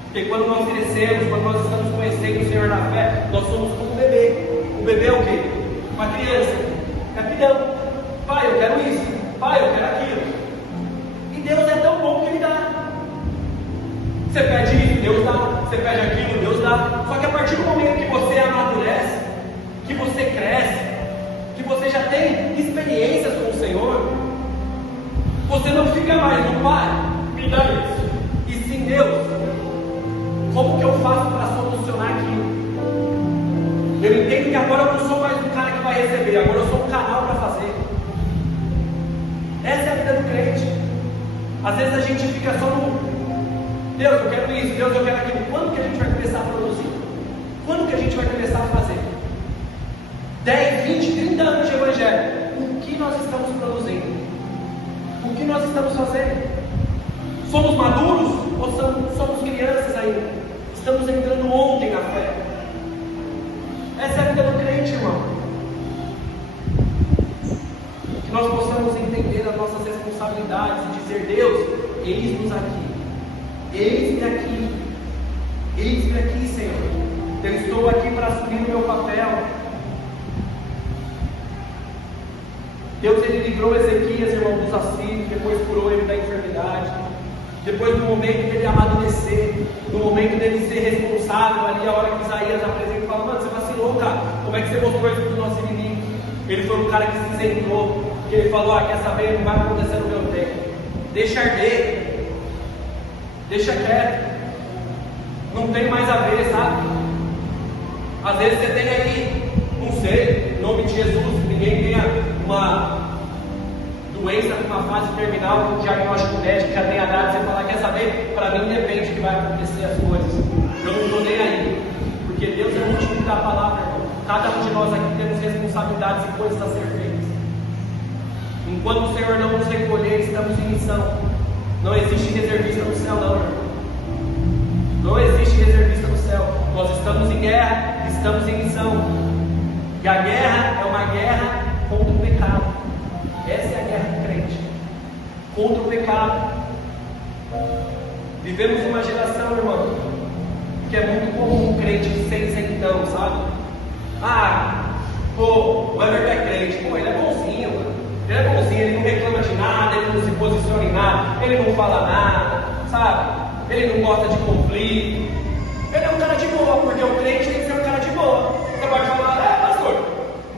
Porque quando nós crescemos, quando nós estamos conhecendo o Senhor na fé, nós somos como um bebê. O bebê é o quê? Uma criança. Capitão. Pai, eu quero isso. Pai, eu quero aquilo. E Deus é tão bom que Ele dá. Você pede isso, Deus dá. Você pede aquilo, Deus dá. Só que a partir do momento que você amadurece, que você cresce, que você já tem experiências com o Senhor, você não fica mais no Pai, me dá isso. E sim, Deus, como que eu faço para solucionar aquilo? Eu entendo que agora eu não sou mais um cara que vai receber, agora eu sou um canal para fazer. Essa é a vida do crente. Às vezes a gente fica só no Deus, eu quero isso, Deus, eu quero aquilo. Quando que a gente vai começar a produzir? Quando que a gente vai começar a fazer? 10, 20, 30 anos de Evangelho. O que nós estamos produzindo? O que nós estamos fazendo? Somos maduros ou somos crianças ainda? Estamos entrando ontem na fé. Essa é a vida do crente, irmão. Que nós possamos entender as nossas responsabilidades e dizer: Deus, eis-nos aqui. Eis-me aqui. Eis-me aqui, Senhor. Eu estou aqui para assumir o meu papel. Deus, Ele livrou Ezequias, irmão, dos assírios, depois curou ele da enfermidade. Depois, no momento dele amadurecer, no momento dele ser responsável, ali a hora que Isaías apresenta e fala: mano, você vacilou, cara. Como é que você mostrou isso para os nossos inimigos? Ele foi um cara que se isentou, que ele falou: quer saber, não vai acontecer no meu tempo. Deixa arder. Deixa quieto. Não tem mais a ver, sabe? Às vezes você tem aí, não sei, em nome de Jesus, ninguém tenha uma doença numa fase terminal, com um diagnóstico médico, já tenha dado, você falar: quer saber? Para mim depende que vai acontecer as coisas. Eu não estou nem aí. Porque Deus é o último que dá a palavra, irmão. Cada um de nós aqui temos responsabilidades e coisas a ser feitas. Enquanto o Senhor não nos recolher, estamos em missão. Não existe reservista no céu, não, irmão. Não existe reservista no céu. Nós estamos em guerra, estamos em missão. E a guerra é uma guerra contra o pecado. Essa é a guerra do crente. Contra o pecado. Vivemos uma geração, irmão, que é muito comum o crente ser isentão, sabe? O Everton é crente, ele é bonzinho, mano. Ele é bonzinho, ele não reclama de nada, ele não se posiciona em nada, ele não fala nada, sabe? Ele não gosta de conflito. Ele é um cara de boa, porque o crente tem que ser um cara de boa. Você pode falar, pastor,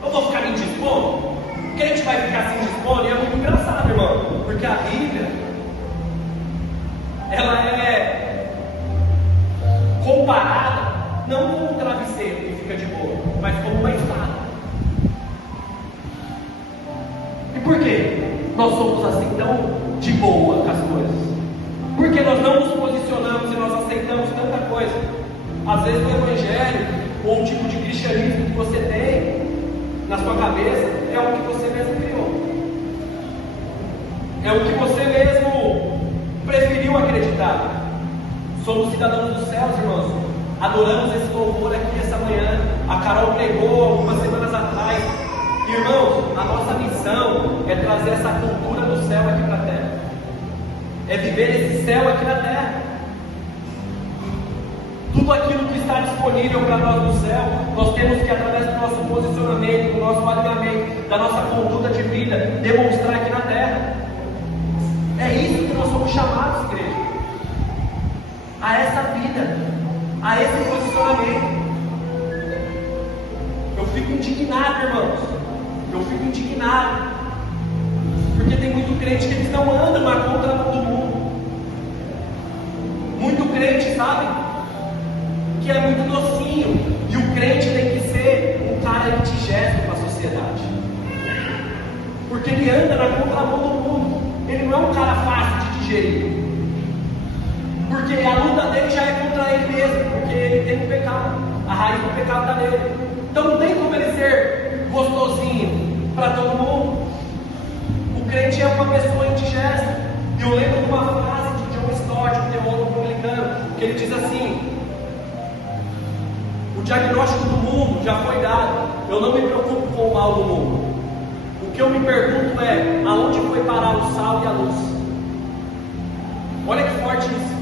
eu vou ficar me dispondo? O crente vai ficar se dispondo? E é muito engraçado, irmão, porque a Bíblia, ela é comparada não como um travesseiro que fica de boa, mas como uma espada. E por que nós somos assim tão de boa com as coisas? Porque nós não nos posicionamos e nós aceitamos tanta coisa. Às vezes o evangelho ou o tipo de cristianismo que você tem na sua cabeça é o que você mesmo criou. É o que você mesmo preferiu acreditar. Somos cidadãos dos céus, irmãos. Adoramos esse louvor aqui essa manhã. A Carol pregou algumas semanas atrás. Irmãos, a nossa missão é trazer essa cultura do céu aqui para a terra. É viver esse céu aqui na terra. Tudo aquilo que está disponível para nós no céu, nós temos que, através do nosso posicionamento, do nosso alinhamento, da nossa conduta de vida, demonstrar aqui na terra. É isso que nós somos chamados, igreja. A essa vida, a esse posicionamento. Eu fico indignado, irmãos. Eu fico indignado. Porque tem muito crente que eles não andam na contramão do mundo. Muito crente, sabe? Que é muito docinho. E o crente tem que ser um cara indigesto para a sociedade. Porque ele anda na contramão do mundo. Ele não é um cara fácil de digerir. Porque a luta dele já é contra ele mesmo. Porque ele tem um pecado. A raiz do pecado está nele. Então não tem como ele ser gostosinho para todo mundo. O crente é uma pessoa indigesta. E eu lembro de uma frase de John Stott, um teólogo anglicano, que ele diz assim: o diagnóstico do mundo já foi dado. Eu não me preocupo com o mal do mundo. O que eu me pergunto é: aonde foi parar o sal e a luz? Olha que forte isso.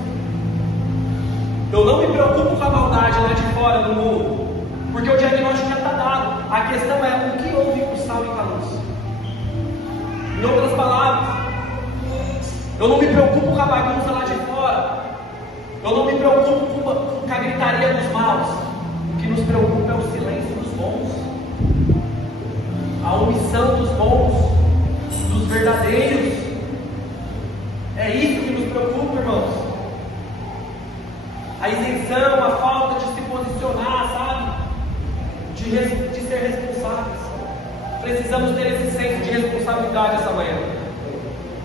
Eu não me preocupo com a maldade lá de fora do mundo, porque o diagnóstico já está dado. A questão é: o que houve com o sal e com a luz? Em outras palavras, eu não me preocupo com a bagunça lá de fora. Eu não me preocupo com a gritaria dos maus. O que nos preocupa é o silêncio dos bons, a omissão dos bons, dos verdadeiros. É isso que nos preocupa, irmãos. A isenção, a falta de se posicionar, sabe? De ser responsáveis. Precisamos ter esse senso de responsabilidade essa manhã.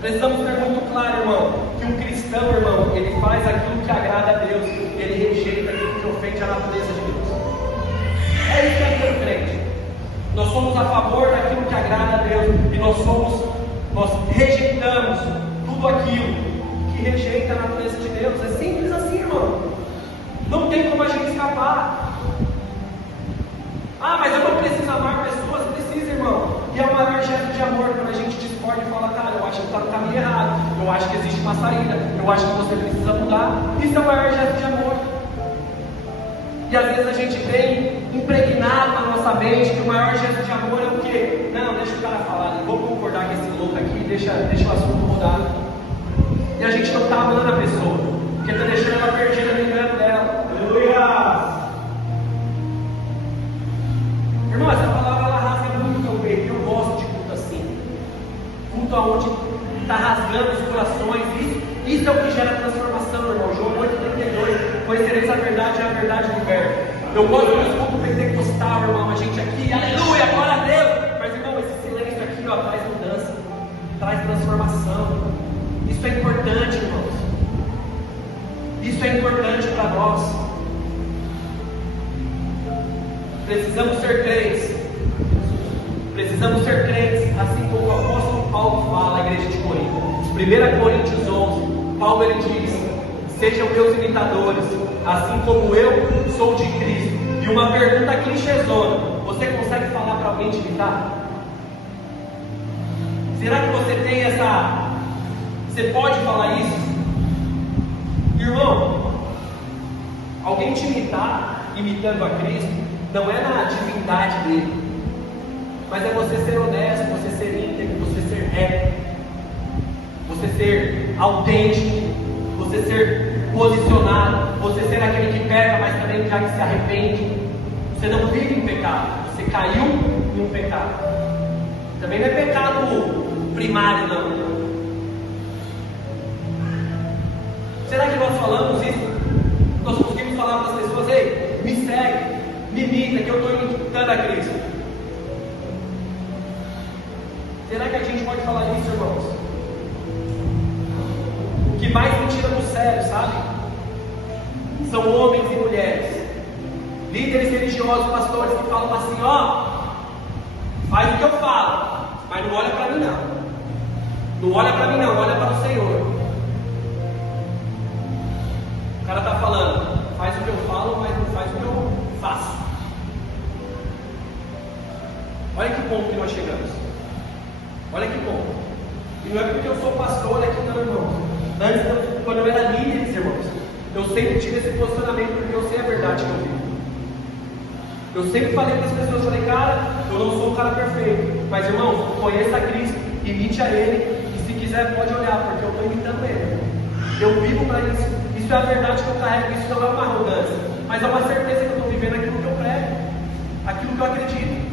Precisamos ter muito claro, irmão, que um cristão, irmão, ele faz aquilo que agrada a Deus, ele rejeita aquilo que ofende a natureza de Deus. É isso que é ser crente. Nós somos a favor daquilo que agrada a Deus e nós rejeitamos tudo aquilo que rejeita a natureza de Deus. É simples assim, irmão. Não tem como a gente escapar. Mas eu não preciso amar pessoas. Precisa, irmão. E é o maior gesto de amor quando a gente discorda e fala: cara, eu acho que está no caminho errado, eu acho que existe uma saída, eu acho que você precisa mudar. Isso é o maior gesto de amor. E às vezes a gente vem impregnado na nossa mente que o maior gesto de amor é o quê? Não, deixa o cara falar, não vou concordar com esse louco aqui, deixa o assunto rodar. E a gente não está amando a pessoa, porque está deixando ela perdida no engano dela. Aleluia! Irmão, essa palavra ela rasga muito o meu peito. Eu gosto de culto assim. Culto aonde está rasgando os corações. Isso é o que gera transformação, irmão. João 8,32. Conhecereis a verdade e a verdade liberta. Eu gosto dos cultos pentecostal, irmão. A gente aqui, aleluia, glória a Deus. Mas, irmão, esse silêncio aqui, ó, traz mudança, traz transformação. Isso é importante, irmãos. Isso é importante para nós. Precisamos ser crentes. Precisamos ser crentes, assim como o apóstolo Paulo 1 Coríntios 11, Paulo ele diz: sejam meus imitadores, assim como eu sou de Cristo. E uma pergunta clichêzona: você consegue falar para alguém te imitar? Será que você tem essa... Você pode falar isso? Irmão, alguém te imitar, imitando a Cristo, não é na divindade dele, mas é você ser honesto, você ser íntegro, você ser reto, você ser autêntico, você ser posicionado, você ser aquele que peca, mas também já que se arrepende. Você não vive em pecado, você caiu em um pecado. Também não é pecado primário, não. Será que nós falamos isso? Nós conseguimos falar para as pessoas: ei, me segue, me imita, que eu estou imitando a Cristo. Será que a gente pode falar isso, irmãos? O que mais me tira do sério, sabe? São homens e mulheres, líderes religiosos, pastores, que falam assim: ó, faz o que eu falo, mas não olha para mim não. Não olha para mim não, olha para o Senhor. O cara está falando: faz o que eu falo, mas não faz o que eu faço. Olha que ponto que nós chegamos. Olha que ponto. E não é porque eu sou pastor aqui, não, irmãos. Antes, quando eu era líder, irmãos, eu sempre tive esse posicionamento, porque eu sei a verdade que eu vivo. Eu sempre falei para as pessoas, falei: cara, eu não sou um cara perfeito, mas irmão, conheça a Cristo, imite a Ele, e se quiser pode olhar, porque eu estou imitando Ele. Eu vivo para isso. Isso é a verdade que eu carrego, isso não é uma arrogância, mas é uma certeza que eu estou vivendo aquilo que eu prego, aquilo que eu acredito.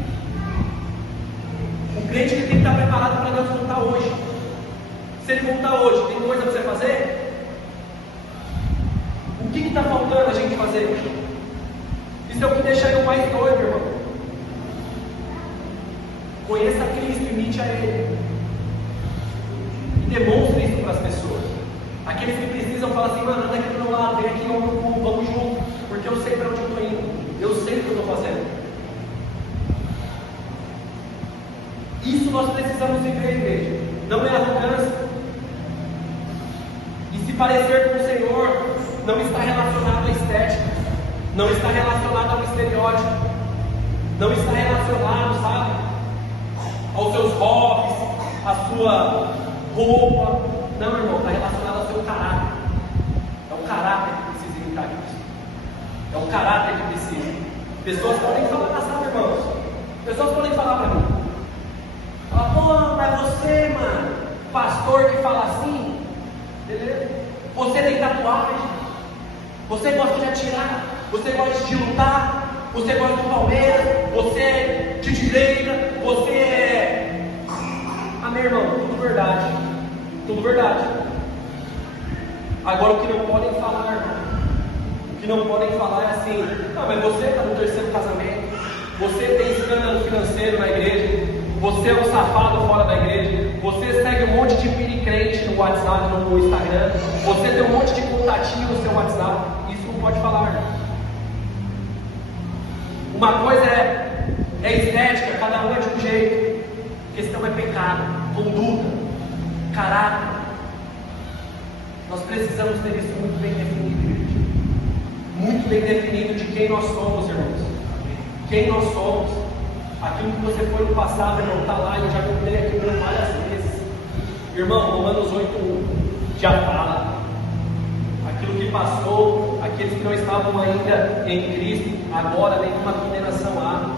O crente que tem que estar preparado para Deus voltar hoje. Se Ele voltar hoje, tem coisa para você fazer? O que está faltando a gente fazer? Isso é o que deixa eu mais doido, irmão. Conheça Cristo, imite a Ele. E demonstre isso para as pessoas. Aqueles que precisam falar assim: mano, anda aqui do meu lado, vem aqui, vamos junto, porque eu sei para onde eu estou indo, eu sei o que eu estou fazendo. Isso nós precisamos viver, igreja. Não é arrogância. E se parecer com o Senhor não está relacionado à estética, não está relacionado ao estereótipo, não está relacionado, sabe, aos seus hobbies, à sua roupa. Não, irmão, está relacionado ao seu caráter. É o caráter que precisa imitar Cristo. É o caráter que precisa. Pessoas podem falar, sabe, irmãos? Pessoas podem falar para mim: fala, pô, mas você, mano, pastor que fala assim, beleza? Você tem tatuagem, você gosta de atirar, você gosta de lutar, você gosta do Palmeiras, você é de direita, você é... Amém, irmão? Tudo verdade. Tudo verdade. Agora o que não podem falar, irmão, o que não podem falar é assim: não, mas você está no terceiro casamento, você tem escândalo financeiro na igreja, você é um safado fora da igreja, você segue um monte de piricrente no WhatsApp, no Instagram, você tem um monte de contatinho no seu WhatsApp. Isso não pode falar, irmão. Uma coisa é estética, cada um é de um jeito. A questão é pecado, conduta, caráter. Nós precisamos ter isso muito bem definido, igreja. Muito bem definido de quem nós somos, irmãos. Quem nós somos. Aquilo que você foi no passado, irmão, está lá. Eu já contei aqui várias vezes. Irmão, Romanos 8:1 já fala. Aquilo que passou, aqueles que não estavam ainda em Cristo, agora nenhuma condenação há.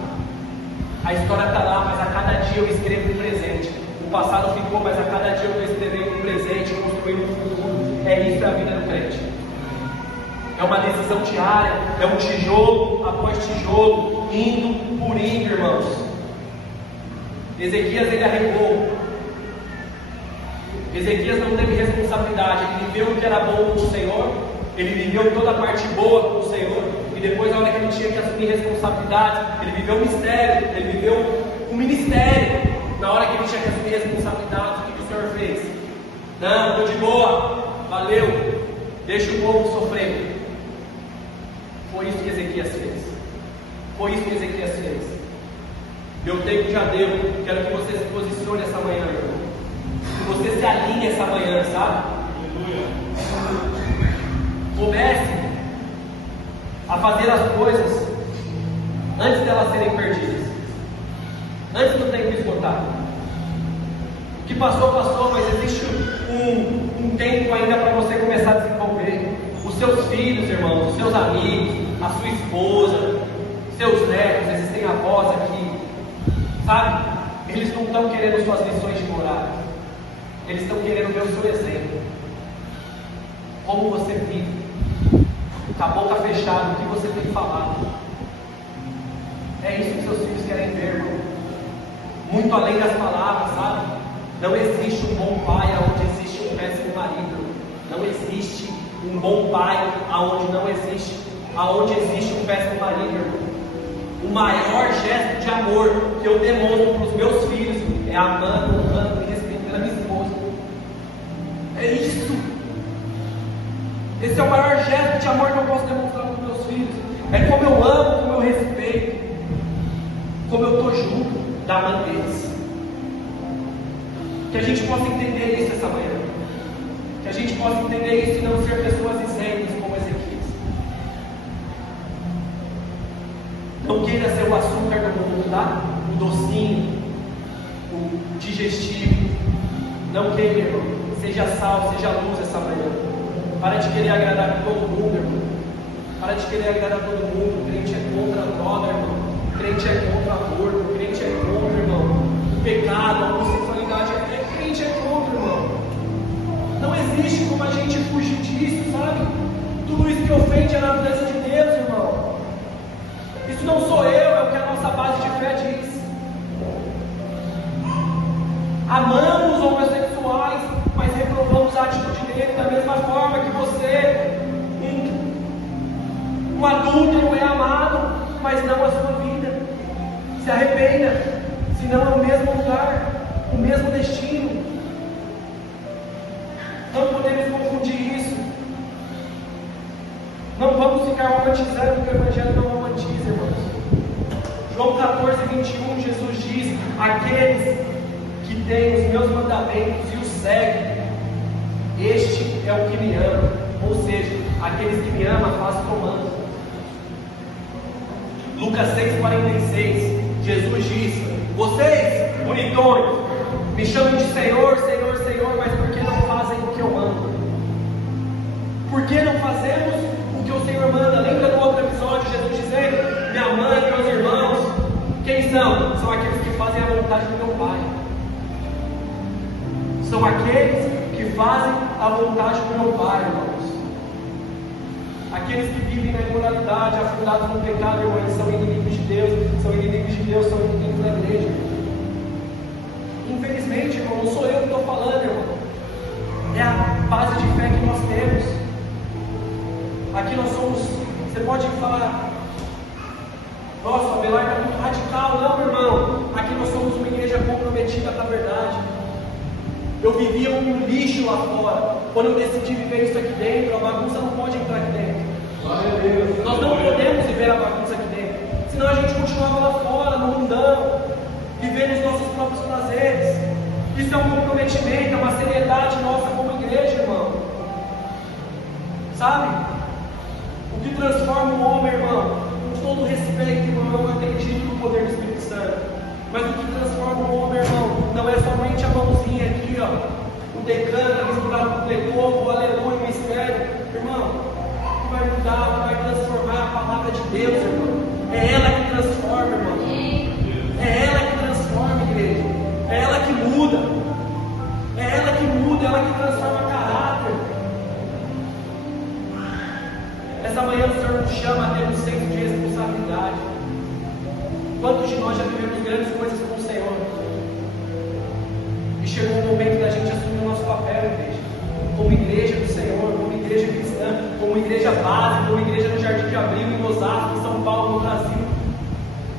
A história está lá, mas a cada dia eu escrevo um presente. O passado ficou, mas a cada dia eu estou escrevendo um presente, construindo um futuro. É isso a vida do crente. É uma decisão diária, é um tijolo após tijolo, indo por indo, irmãos. Ezequias, ele arregou. Ezequias não teve responsabilidade. Ele viveu o que era bom com o Senhor, ele viveu toda a parte boa com o Senhor, e depois, na hora que ele tinha que assumir responsabilidade, ele viveu o mistério, ele viveu o ministério. Na hora que ele tinha que assumir responsabilidade, o que o Senhor fez? Não, estou de boa, valeu, deixa o povo sofrer. Foi isso que Ezequias fez. Foi isso que Ezequias fez. Meu tempo já deu. Quero que você se posicione essa manhã, irmão. Que você se alinhe essa manhã, sabe? Comece a fazer as coisas antes delas serem perdidas, antes do tempo esgotar. Que pastor, mas existe um tempo ainda para você começar a desenvolver. Os seus filhos, irmãos, os seus amigos, a sua esposa, seus netos, existem avós aqui, sabe? Eles não estão querendo suas lições de moral, eles estão querendo ver o seu exemplo. Como você vive, com a boca fechada, o que você tem falado. É isso que seus filhos querem ver, irmão. Muito além das palavras, sabe? Não existe um bom pai onde existe um péssimo marido. Não existe um bom pai aonde existe um péssimo marido, irmão. O maior gesto de amor que eu demonstro para os meus filhos é amando, honrando e respeitando a minha esposa. É isso. Esse é o maior gesto de amor que eu posso demonstrar para os meus filhos. É como eu amo, como eu respeito, como eu estou junto da mãe deles. Que a gente possa entender isso essa manhã. Que a gente possa entender isso e não ser pessoas isentes como Ezequias. Não queira ser o açúcar do mundo, tá? O docinho, o digestivo. Não queira, irmão. Seja sal, seja luz essa manhã. Para de querer agradar todo mundo, irmão. Para de querer agradar todo mundo. O crente é contra a droga, irmão. O crente é contra o aborto. O crente é contra, irmão, o pecado, a homossexualidade. O crente é contra, irmão. Não existe como a gente fugir disso, sabe? Tudo isso que ofende a natureza de Deus, irmão. Isso não sou eu, é o que a nossa base de fé diz. Amamos homossexuais, mas reprovamos a atitude dele da mesma forma que você, um adúltero, é amado, mas não a sua vida. Se arrependa, senão é o mesmo lugar, o mesmo destino. Não podemos confundir isso. Não vamos ficar romantizando, porque o Evangelho não romantiza, irmãos. João 14, 21, Jesus diz: aqueles que têm os meus mandamentos e os seguem, este é o que me ama. Ou seja, aqueles que me amam fazem o que eu mando. Lucas 6,46, Jesus diz: vocês, bonitões, me chamam de Senhor, Senhor, Senhor, mas por que não fazem o que eu mando? Por que não fazemos o que o Senhor manda? Lembra do outro episódio, Jesus dizendo: minha mãe, meus irmãos, quem são? São aqueles que fazem a vontade do meu Pai. São aqueles que fazem a vontade do meu Pai, irmãos. Aqueles que vivem na imoralidade, afundados no pecado, irmãos, eles são inimigos de Deus, são inimigos de Deus, são inimigos da igreja. Infelizmente, irmão, não sou eu que estou falando, irmão. É a base de fé que nós temos. Aqui nós somos, você pode falar, nossa, o Abelar está muito radical. Não, irmão. Aqui nós somos uma igreja comprometida com a verdade. Eu vivia um lixo lá fora. Quando eu decidi viver isso aqui dentro, a bagunça não pode entrar aqui dentro. Nós não podemos viver a bagunça aqui dentro. Senão a gente continuava lá fora, no mundão, vivendo os nossos próprios prazeres. Isso é um comprometimento, é uma seriedade nossa como igreja, irmão. Sabe? O que transforma o homem, irmão, com todo respeito, irmão, eu acredito no poder do Espírito Santo. Mas o que transforma o homem, irmão, não é somente a mãozinha aqui, ó, o decanta misturado com o decoro, o aleluia, o mistério. Irmão, o que vai mudar, o que vai transformar a palavra de Deus, irmão. É ela que transforma, irmão. É ela que transforma, igreja. É ela que muda. É ela que muda, é ela que transforma caráter. Essa manhã o Senhor nos chama a ter um senso de responsabilidade. Quantos de nós já vivemos grandes coisas com o Senhor? E chegou o momento da gente assumir o nosso papel, igreja. Como igreja do Senhor, como igreja cristã, como igreja base, como igreja no Jardim de Abril, em Osasco, em São Paulo, no Brasil.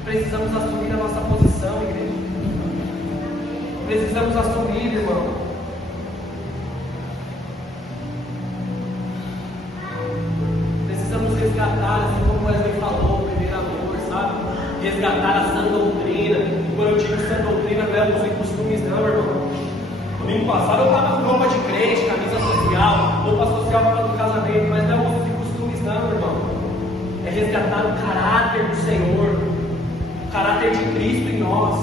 Precisamos assumir a nossa posição, igreja. Precisamos assumir, irmão. Precisamos resgatar, assim como o Wesley falou, o primeiro amor, sabe? Resgatar a sã doutrina. E quando eu digo sã doutrina, não é usos e costumes, não, irmão. Domingo passado eu estava com roupa de crente, camisa social, roupa social para do casamento, mas não é uso de costumes não, irmão. É resgatar o caráter do Senhor, o caráter de Cristo em nós.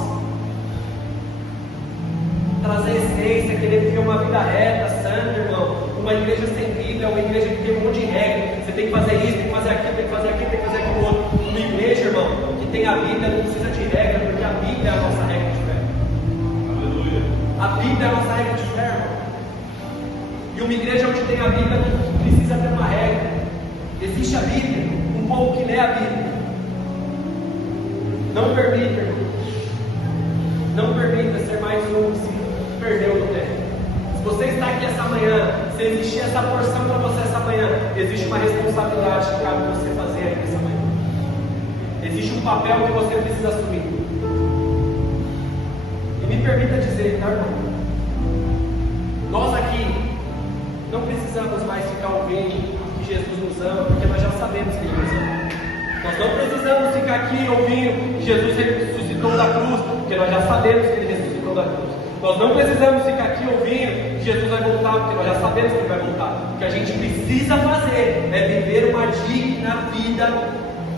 Trazer a essência, querer viver uma vida reta, santa, irmão. Uma igreja sem Bíblia, uma igreja que tem um monte de regra. Você tem que fazer isso, tem que fazer aquilo, tem que fazer aquilo, tem que fazer aquilo outro. Uma igreja, irmão, que tem a Bíblia não precisa de regra, porque a Bíblia é a nossa regra de fé. Aleluia. A Bíblia é a nossa regra de fé, irmão. E uma igreja onde tem a Bíblia não precisa ter uma regra. Existe a Bíblia, um povo que lê a Bíblia. Não permita, irmão. Não permita ser mais um que se perdeu no tempo. Se você está aqui essa manhã, se existir essa porção para você essa manhã, existe uma responsabilidade que cabe você fazer aí nessa manhã. Existe um papel que você precisa assumir. E me permita dizer, tá, irmão? Nós aqui não precisamos mais ficar ouvindo que Jesus nos ama, porque nós já sabemos que Ele nos ama. Nós não precisamos ficar aqui ouvindo que Jesus ressuscitou da cruz, porque nós já sabemos que Ele ressuscitou da cruz. Nós não precisamos ficar aqui ouvindo que Jesus vai voltar, porque nós já sabemos que Ele vai voltar. O que a gente precisa fazer é viver uma digna vida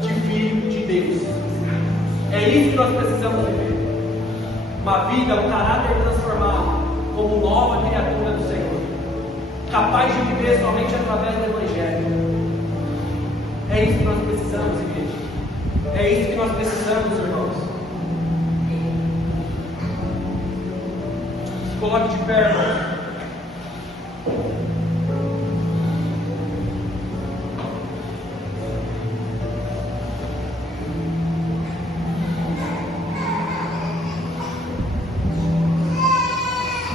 de filho de Deus. É isso que nós precisamos viver. Uma vida, um caráter transformado como nova criatura do Senhor, capaz de viver somente através do Evangelho. É isso que nós precisamos, igreja. É isso que nós precisamos, irmãos. Se coloque de pé, irmão.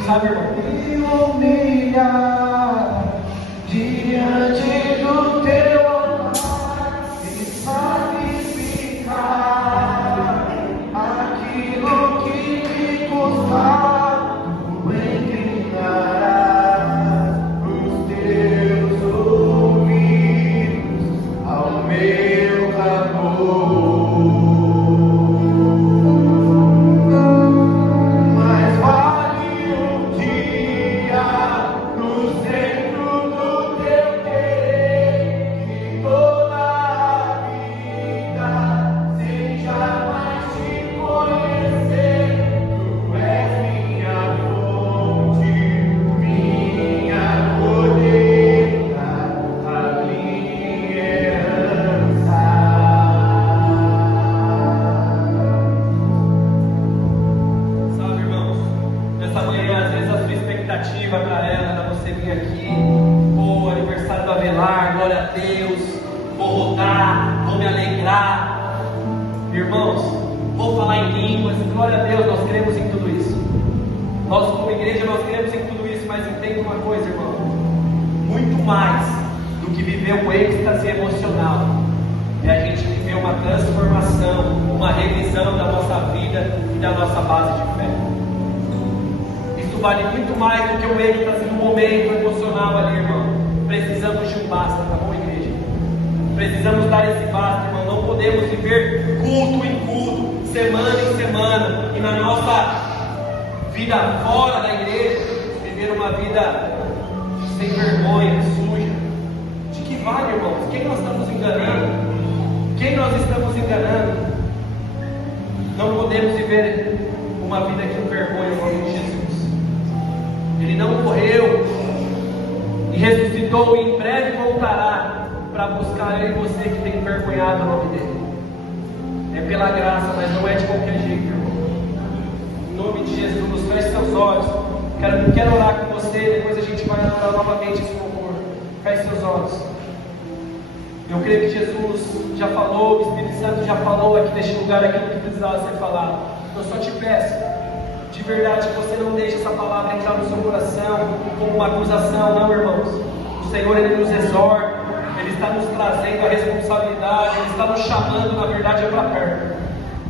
Sabe, irmão? Me humilhar diante do teu altar e sacrificar aquilo que me custar, tu inclinarás os teus ouvidos ao meu clamor. Irmãos, vou falar em línguas, glória a Deus, nós cremos em tudo isso. Nós como igreja, nós cremos em tudo isso, mas entenda uma coisa, irmão. Muito mais do que viver o êxtase emocional é a gente viver uma transformação, uma revisão da nossa vida e da nossa base de fé. Isso vale muito mais do que o êxtase no momento emocional ali, irmão. Precisamos de um basta, tá bom, igreja? Precisamos dar esse basta, irmão. Não podemos viver culto em culto, semana em semana, e na nossa vida fora da igreja, viver uma vida sem vergonha, suja. De que vale, irmãos? Quem nós estamos enganando? Quem nós estamos enganando? Não podemos viver uma vida que envergonha o nome de Jesus. Ele não morreu e ressuscitou, e em breve voltará para buscar eu e você que tem envergonhado o nome dele. É pela graça, mas não é de qualquer jeito, irmão. Em nome de Jesus, feche seus olhos. Quero orar com você, depois a gente vai orar novamente esse louvor. Feche seus olhos. Eu creio que Jesus já falou, o Espírito Santo já falou aqui neste lugar aquilo que precisava ser falado. Eu só te peço, de verdade, que você não deixe essa palavra entrar no seu coração como uma acusação, não, irmãos. O Senhor, Ele nos exorta, Ele está nos trazendo a responsabilidade, Ele está nos chamando, na verdade, é para perto.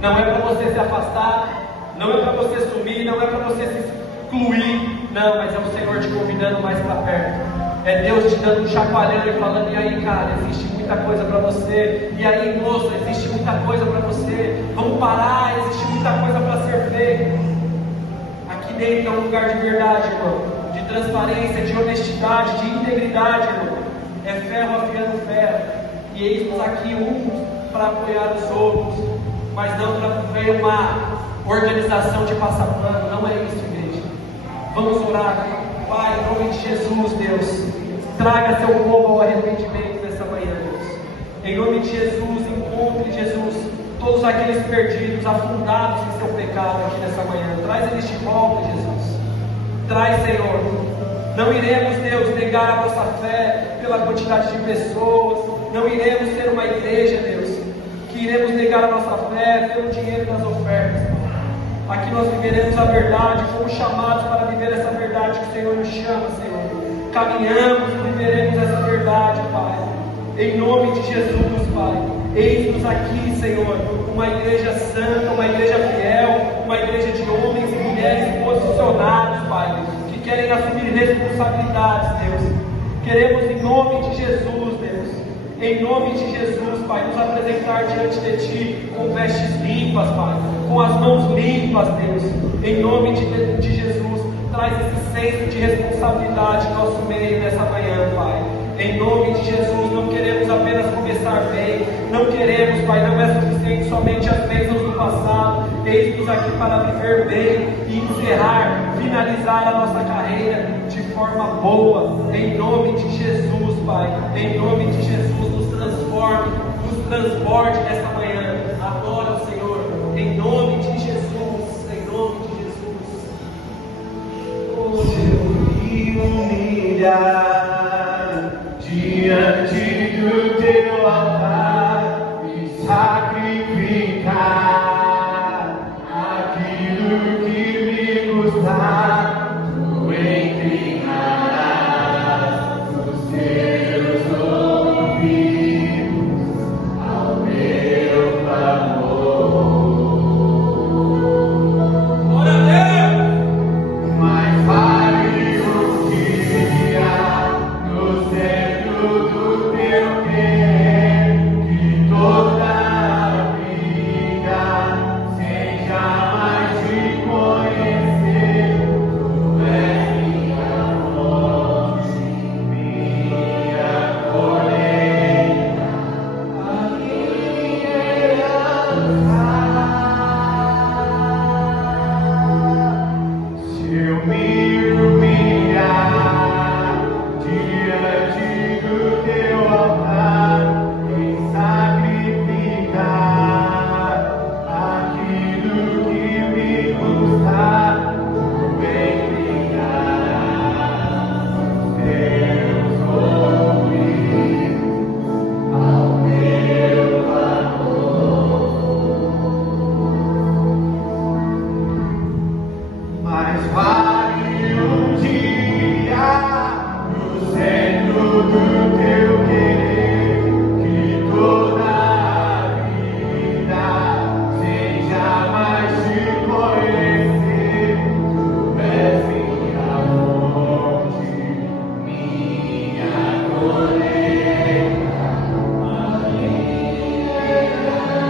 Não é para você se afastar, não é para você sumir, não é para você se excluir, não, mas é o Senhor te convidando mais para perto. É Deus te dando um chacoalhão e falando: e aí, cara, existe muita coisa para você. E aí, moço, existe muita coisa para você. Vamos parar, existe muita coisa para ser feita. Aqui dentro é um lugar de verdade, irmão, de transparência, de honestidade, de integridade, irmão. É ferro afiando ferro. E eis-nos aqui uns para apoiar os outros, mas não para ver uma organização de passapano. Não é isso, igreja. Vamos orar. Pai, em nome de Jesus, Deus, traga seu povo ao arrependimento nessa manhã, Deus. Em nome de Jesus, encontre, Jesus, todos aqueles perdidos, afundados em seu pecado aqui nessa manhã. Traz eles de volta, Jesus. Traz, Senhor. Não iremos, Deus, negar a nossa fé pela quantidade de pessoas. Não iremos ser uma igreja, Deus, que iremos negar a nossa fé pelo dinheiro das ofertas. Aqui nós viveremos a verdade, fomos chamados para viver essa verdade que o Senhor nos chama, Senhor. Caminhamos e viveremos essa verdade, Pai. Em nome de Jesus, Pai. Eis-nos aqui, Senhor, uma igreja santa, uma igreja fiel, uma igreja de homens e mulheres posicionados, Pai, que querem assumir responsabilidades, Deus. Queremos, em nome de Jesus, Deus, em nome de Jesus, Pai, nos apresentar diante de Ti com vestes limpas, Pai, com as mãos limpas, Deus. Em nome de Jesus, traz esse senso de responsabilidade em nosso meio nessa manhã, Pai. Em nome de Jesus, não queremos apenas começar bem, não queremos, Pai, não é suficiente somente as bênçãos do passado. Eis-nos aqui para viver bem e encerrar, finalizar a nossa carreira de forma boa. Em nome de Jesus, Pai, em nome de Jesus, nos transforme, nos transborde nesta manhã. Adora o Senhor, em nome de Jesus, em nome de Jesus. Se eu me humilhar diante do teu altar e sacrificar aquilo que me custar, tu inclinarás os teus ouvidos ao meu clamor. Glória a Deus! Mais vale um dia no centro do teu querer que toda a vida sem jamais te conhecer. Tu és minha fonte, minha colheita, a minha herança. Se eu me humilhar diante do teu altar e sacrificar aquilo que me custar, tu inclinarás os teus ouvidos ao meu clamor. Mais vale um dia no centro do teu querer que toda a vida sem jamais te conhecer. Tu és minha fonte, minha colheita, a minha herança.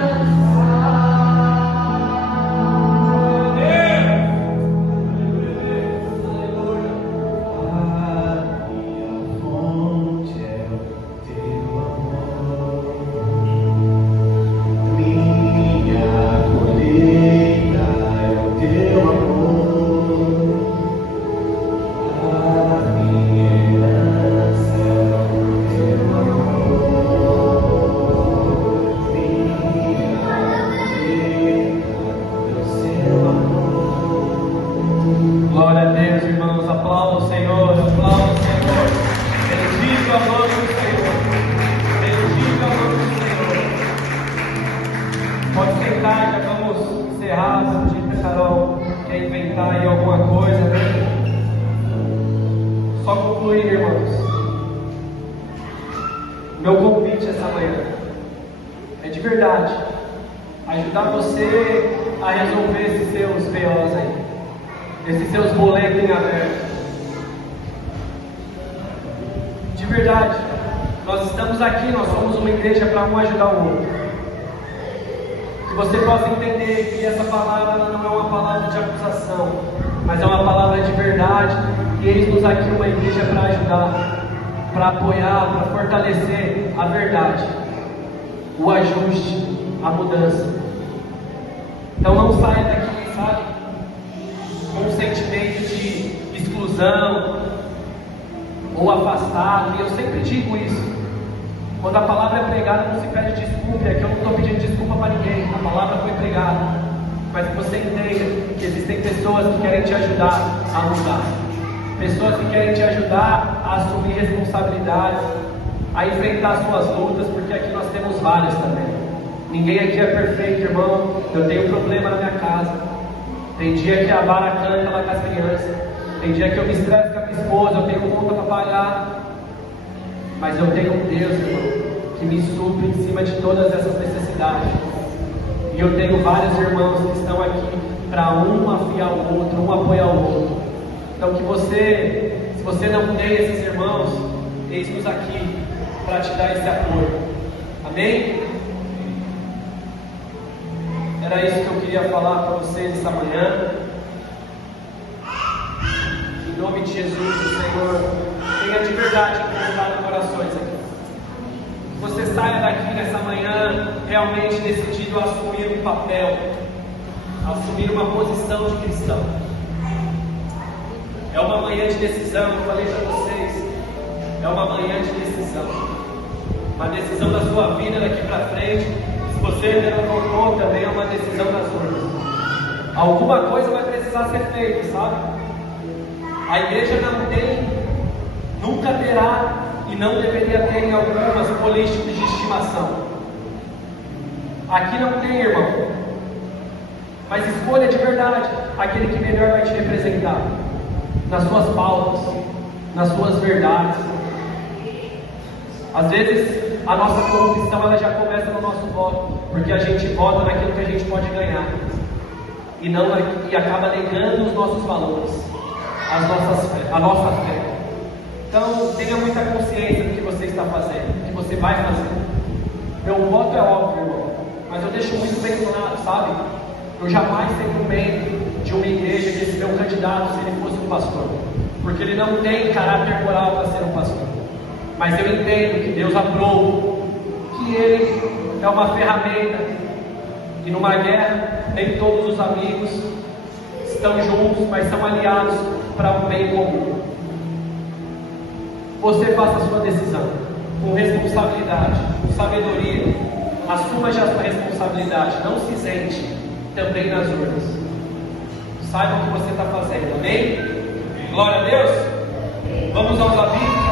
Glória a Deus, irmãos. Aplauda o Senhor, aplauda o Senhor. Bendito a mão do Senhor. Bendito a mão do Senhor. Pode sentar, já vamos encerrar. Se o dia Carol quer inventar aí alguma coisa, né? Só concluir, irmãos. Meu convite essa manhã é de verdade ajudar você a resolver esses seus BOs aí, esses seus boletos em aberto. De verdade, nós estamos aqui, nós somos uma igreja para um ajudar o outro. Que você possa entender que essa palavra não é uma palavra de acusação, mas é uma palavra de verdade. E eis-nos aqui uma igreja para ajudar, para apoiar, para fortalecer a verdade, o ajuste, a mudança. Então não saia daqui, sabe, com um sentimento de exclusão ou afastado. E eu sempre digo isso. Quando a palavra é pregada, não se pede desculpa. É que eu não estou pedindo desculpa para ninguém. A palavra foi pregada. Mas que você entenda que existem pessoas que querem te ajudar a mudar. Pessoas que querem te ajudar a assumir responsabilidades, a enfrentar suas lutas, porque aqui nós temos várias também. Ninguém aqui é perfeito, irmão. Eu tenho problema na minha casa. Tem dia que a vara canta lá com as crianças. Tem dia que eu me estresso com a minha esposa, eu tenho conta para pagar. Mas eu tenho um Deus, irmão, que me supre em cima de todas essas necessidades. E eu tenho vários irmãos que estão aqui para um afiar o outro, um apoiar o outro. Então que você, se você não tem esses irmãos, eis-nos aqui para te dar esse apoio. Amém? Era isso que eu queria falar para você nessa manhã. Em nome de Jesus, o Senhor tenha de verdade colocado corações aqui. Que você saia daqui nessa manhã realmente decidido a assumir um papel, a assumir uma posição de cristão. É uma manhã de decisão, eu falei para vocês. É uma manhã de decisão. Uma decisão da sua vida daqui para frente. Se você ainda não votou, também é uma decisão das urnas. Alguma coisa vai precisar ser feita, sabe? A igreja não tem, nunca terá e não deveria ter em algumas políticas de estimação. Aqui não tem, irmão. Mas escolha de verdade aquele que melhor vai te representar nas suas pautas, nas suas verdades. Às vezes a nossa corrupção ela já começa no nosso voto, porque a gente vota naquilo que a gente pode ganhar e acaba negando os nossos valores, a nossa fé. Então tenha muita consciência do que você está fazendo, do que você vai fazer. Meu voto é óbvio, irmão, mas eu deixo muito bem claro, sabe? Eu jamais seria um membro de uma igreja que esse meu candidato se ele fosse um pastor, porque ele não tem caráter moral para ser um pastor. Mas eu entendo que Deus aprova, que ele é uma ferramenta, e numa guerra nem todos os amigos estão juntos, mas são aliados para um bem comum. Você faça a sua decisão com responsabilidade, com sabedoria. Assuma já a sua responsabilidade, não se isente também nas urnas. Saiba o que você está fazendo, amém? Glória a Deus. Vamos aos avisos.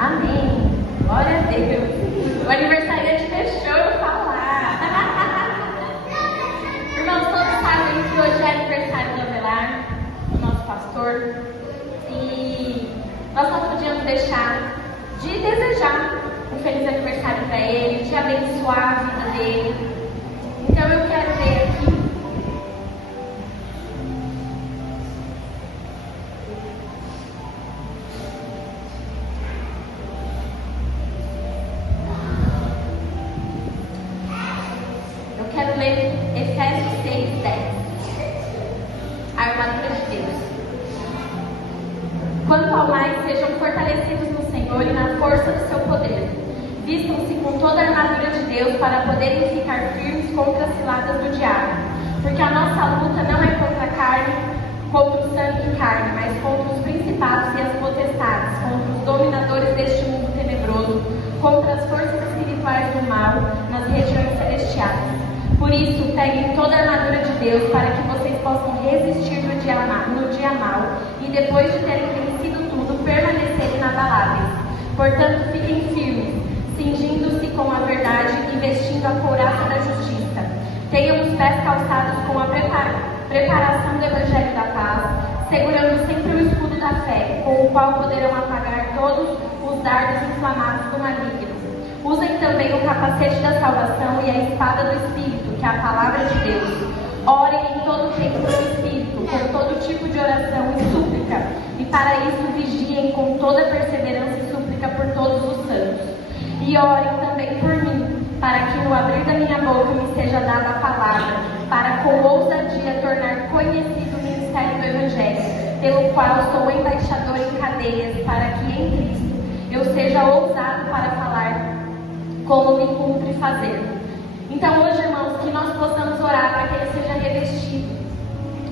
Amém. Glória a Deus. O aniversariante deixou eu falar. Irmãos, todos sabem que hoje é aniversário do Avelar, do nosso pastor. E nós não podíamos deixar de desejar um feliz aniversário para ele, de abençoar a vida dele. Então eu quero ler aqui. Efésios 6:10. A armadura de Deus. Quanto ao mais, sejam fortalecidos no Senhor e na força do seu poder. Vistam-se com toda a armadura de Deus para poderem ficar firmes contra as ciladas do diabo. Porque a nossa luta não é contra a carne, contra o sangue e carne, mas contra os principados e as potestades, contra os dominadores deste mundo tenebroso, contra as forças espirituais do mal nas regiões celestiais. Por isso, peguem toda a armadura de Deus para que vocês possam resistir no dia mau e depois de terem vencido tudo, permanecerem inabaláveis. Portanto, fiquem firmes, cingindo-se com a verdade e vestindo a couraça da justiça. Tenham os pés calçados com a preparação do Evangelho da Paz, segurando sempre o escudo da fé, com o qual poderão apagar todos os dardos inflamados do maligno. Usem também o capacete da salvação e a espada do Espírito, que é a palavra de Deus. Orem em todo tempo no Espírito, com todo tipo de oração e súplica. E para isso vigiem com toda perseverança e súplica súplica por todos os santos. E orem também por mim, para que no abrir da minha boca me seja dada a palavra, para com ousadia tornar conhecido o ministério do Evangelho, pelo qual sou embaixador em cadeias, para que em Cristo eu seja ousado para falar como me cumpre fazer. Então hoje, irmãos, que nós possamos orar para que ele seja revestido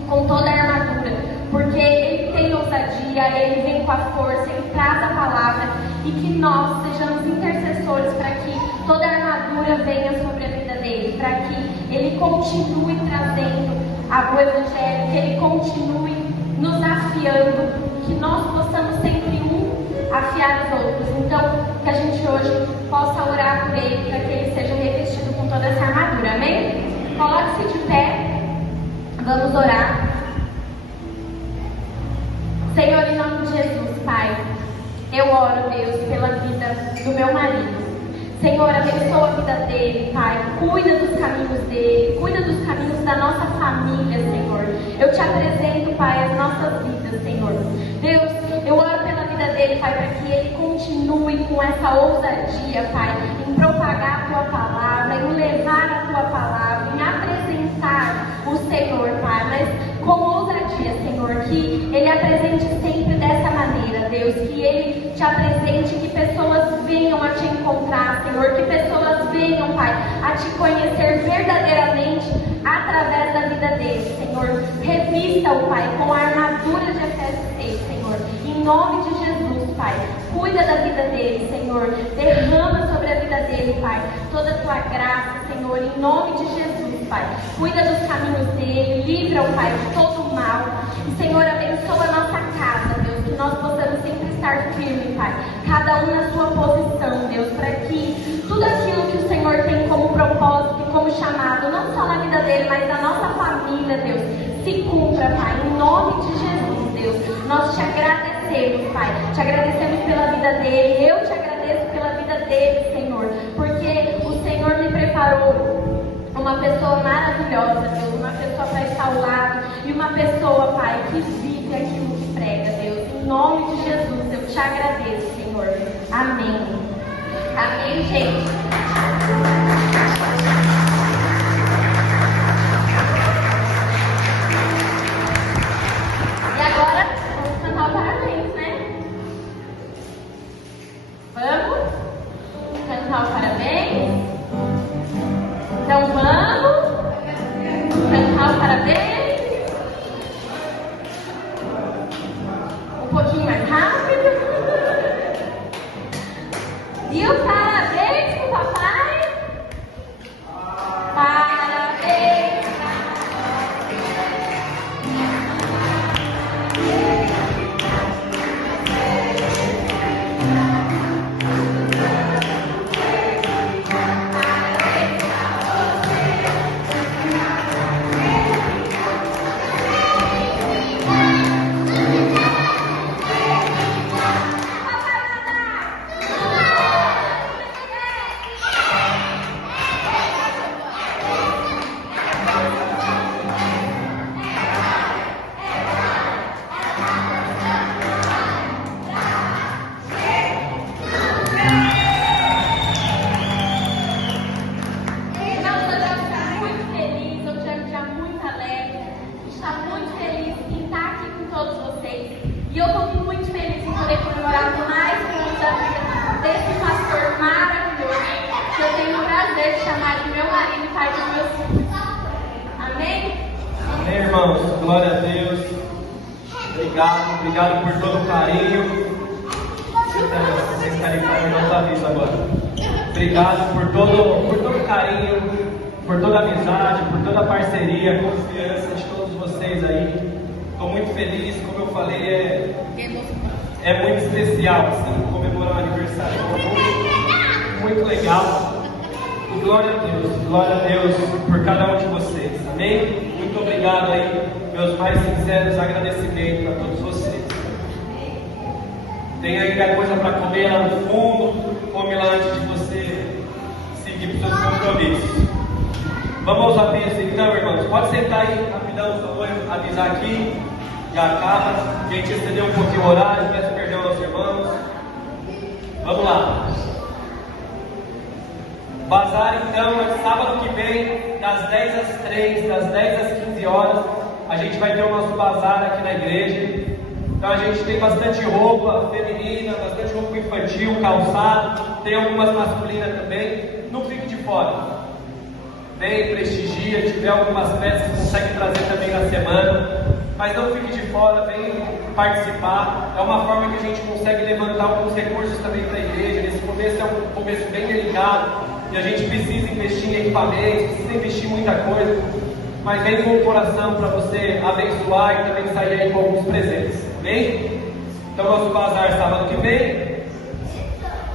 com toda a armadura, porque ele tem ousadia, ele vem com a força, ele traz a palavra, e que nós sejamos intercessores para que toda a armadura venha sobre a vida dele, para que ele continue trazendo o Evangelho, que ele continue nos afiando, que nós possamos sempre afiar os outros. Então, que a gente hoje possa orar por ele, para que ele seja revestido com toda essa armadura, amém? Coloque-se de pé, vamos orar. Senhor, em nome de Jesus, Pai, eu oro, Deus, pela vida do meu marido. Senhor, abençoa a vida dele, Pai. Cuida dos caminhos dele, cuida dos caminhos da nossa família, Senhor. Eu te apresento, Pai, as nossas vidas, Senhor. Deus, eu oro pela vida dele, Pai, para que ele continue com essa ousadia, Pai, em propagar a Tua palavra, em levar a Tua palavra, em apresentar o Senhor, Pai, mas com ousadia, Senhor, que ele apresente sempre dessa maneira, Deus, que ele te apresente, que pessoas venham a te encontrar, Senhor, que pessoas venham, Pai, a te conhecer verdadeiramente através da vida dele, Senhor. Revista-o, Pai, com a armadura de Efésios 6, Senhor, em nome de Jesus, Pai. Cuida da vida dele, Senhor. Derrama sobre a vida dele, Pai, toda a Tua graça, Senhor, em nome de Jesus, Pai. Cuida dos caminhos dele, livra-o, Pai, de todo o mal. E, Senhor, abençoa a nossa casa, Deus, que nós possamos sempre estar firmes, Pai, cada um na sua posição, Deus, para que tudo aquilo que o Senhor tem como propósito e como chamado, não só na vida dele, mas na nossa família, Deus, se cumpra, Pai, em nome de Jesus, Deus. Nós te agradecemos, Pai, te agradecemos pela vida dele, eu te agradeço pela vida dele, Senhor, porque o Senhor me preparou uma pessoa maravilhosa, Deus, uma pessoa para estar ao lado e uma pessoa, Pai, que vive aquilo que prega, Deus. Em nome de Jesus, eu te agradeço, Senhor. Amém. Amém, gente. E agora, vamos cantar o parabéns, né? Vamos cantar o parabéns? Então vamos cantar o parabéns um pouquinho mais rápido. E o parabéns pro papai. Parabéns. E eu estou muito feliz em poder comemorar mais um ano da vida desse pastor maravilhoso, que eu tenho o prazer de chamar de meu marido e pai dos meus filhos. Amém? Amém, irmãos. Glória a Deus. Obrigado por todo o carinho. Você que está ali para não está visto agora. Obrigado por todo o carinho, por toda a amizade, por toda a parceria, confiança de todos vocês aí. Estou muito feliz, como eu falei, é muito especial assim, comemorar um aniversário. Muito legal. E glória a Deus por cada um de vocês. Amém? Muito obrigado aí, meus mais sinceros agradecimentos a todos vocês. Tem ainda coisa para comer lá no fundo, come lá antes de você seguir para os seus compromissos. Vamos aos avisos então, irmãos. Pode sentar aí rapidão, só vou avisar aqui. Já acaba. A gente excedeu um pouquinho o horário, peço perdão aos irmãos. Vamos lá. Bazar então é sábado que vem, das 10 às 3, das 10 às 15 horas. A gente vai ter o nosso bazar aqui na igreja. Então a gente tem bastante roupa feminina, bastante roupa infantil, calçado, tem algumas masculinas também. Não fique de fora. Vem, prestigia, tiver algumas peças, consegue trazer também na semana. Mas não fique de fora, vem participar. É uma forma que a gente consegue levantar alguns recursos também para a igreja. Nesse começo é um começo bem delicado e a gente precisa investir em equipamentos, precisa investir em muita coisa. Mas vem com o coração para você abençoar e também sair aí com alguns presentes. Amém? Então nosso bazar sábado que vem.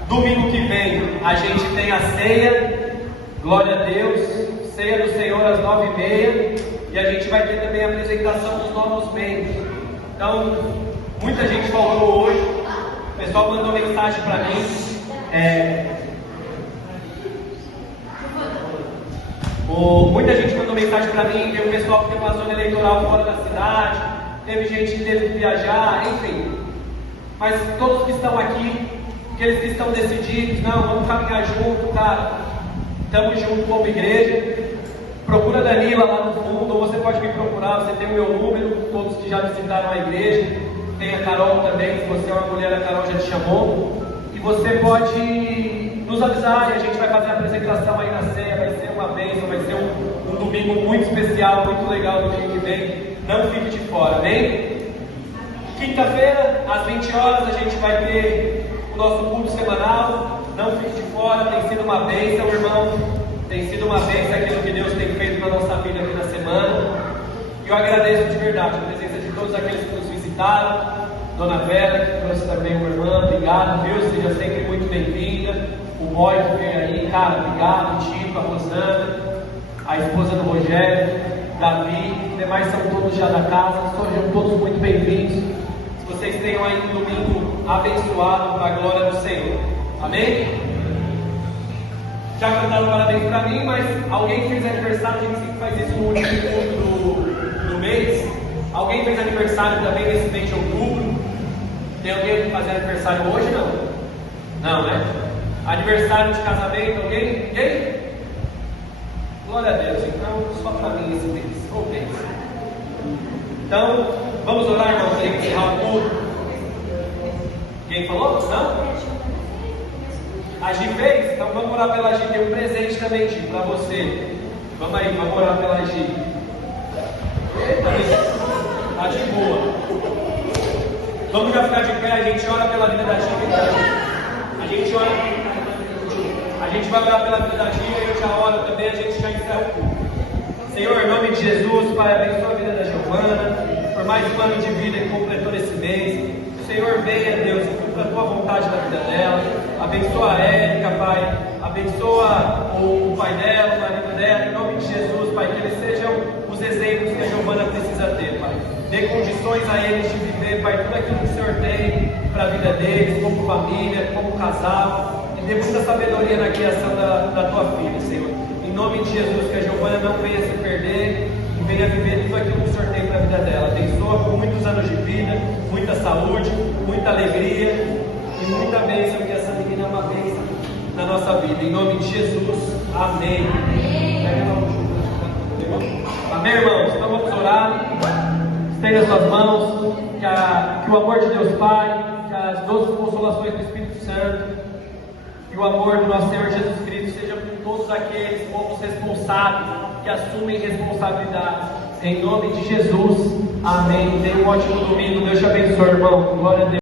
Domingo que vem a gente tem a ceia. Glória a Deus. Ceia do Senhor às 9h30. E a gente vai ter também a apresentação dos novos membros. Então, muita gente faltou hoje. O pessoal mandou mensagem para mim. Muita gente mandou mensagem para mim. Tem um pessoal que tem uma zona eleitoral fora da cidade. Teve gente que teve que viajar, enfim. Mas todos que estão aqui, aqueles que estão decididos, não, vamos caminhar junto, cara. Estamos juntos como igreja. Procura a Danila lá no fundo, ou você pode me procurar, você tem o meu número, todos que já visitaram a igreja. Tem a Carol também, se você é uma mulher, a Carol já te chamou. E você pode nos avisar e a gente vai fazer a apresentação aí na ceia. Vai ser uma bênção, vai ser um domingo muito especial, muito legal no dia que vem. Não fique de fora, amém? Quinta-feira, às 20 horas, a gente vai ter o nosso culto semanal. Não fique de fora, tem sido uma bênção, irmão. Tem sido uma bênção aquilo que Deus tem feito na nossa vida aqui na semana. E eu agradeço de verdade a presença de todos aqueles que nos visitaram. Dona Vera, que trouxe também uma irmã, obrigado, viu? Seja sempre muito bem-vinda. O Boy que veio aí, cara, obrigado. O Tico, a Rosana, a esposa do Rogério, Davi, os demais são todos já da casa, sejam todos muito bem-vindos. Que vocês tenham aí um domingo abençoado para a glória do Senhor. Amém? Já cantaram parabéns para mim, mas alguém fez aniversário, a gente sempre faz isso no último culto do mês. Alguém fez aniversário também nesse mês de outubro? Tem alguém que fazer aniversário hoje? Não, né? Aniversário de casamento, alguém? Ninguém? Glória a Deus, então só para mim esse mês. Ok. Então, vamos orar, irmãos, para encerrar o culto. Quem falou? Não? A Gi fez? Então vamos orar pela Gi. Tem um presente também, Gi, para você. Vamos aí, vamos orar pela Gi. Tá de boa. Vamos já ficar de pé, a gente ora pela vida da Gi. A gente vai orar pela vida da Gi, a gente já ora também, a gente já encerra o culto. Senhor, em nome de Jesus, Pai, abençoa a vida da Giovana, por mais um ano de vida que completou nesse mês. Senhor, venha, Deus, e cumpra a tua vontade na vida dela. Abençoa a Érica, Pai. Abençoa o pai dela, o marido dela. Em nome de Jesus, Pai, que eles sejam os exemplos que a Giovana precisa ter, Pai. Dê condições a eles de viver, Pai, tudo aquilo que o Senhor tem para a vida deles, como família, como casal. E dê muita sabedoria na criação da tua filha, Senhor. Em nome de Jesus, que a Giovana não venha se perder e venha viver tudo aquilo que o Senhor tem para a vida dela. Abençoa por muitos anos de vida, muita saúde, muita alegria e muita bênção, que essa menina é uma bênção na nossa vida. Em nome de Jesus, amém. Amém, irmãos? Então vamos orar. Estenda as suas mãos. Que o amor de Deus Pai, que as doces consolações do Espírito Santo e o amor do nosso Senhor Jesus Cristo seja com todos aqueles povos responsáveis que assumem responsabilidades. Em nome de Jesus, amém. Tenha um ótimo domingo. Deus te abençoe, irmão. Glória a Deus.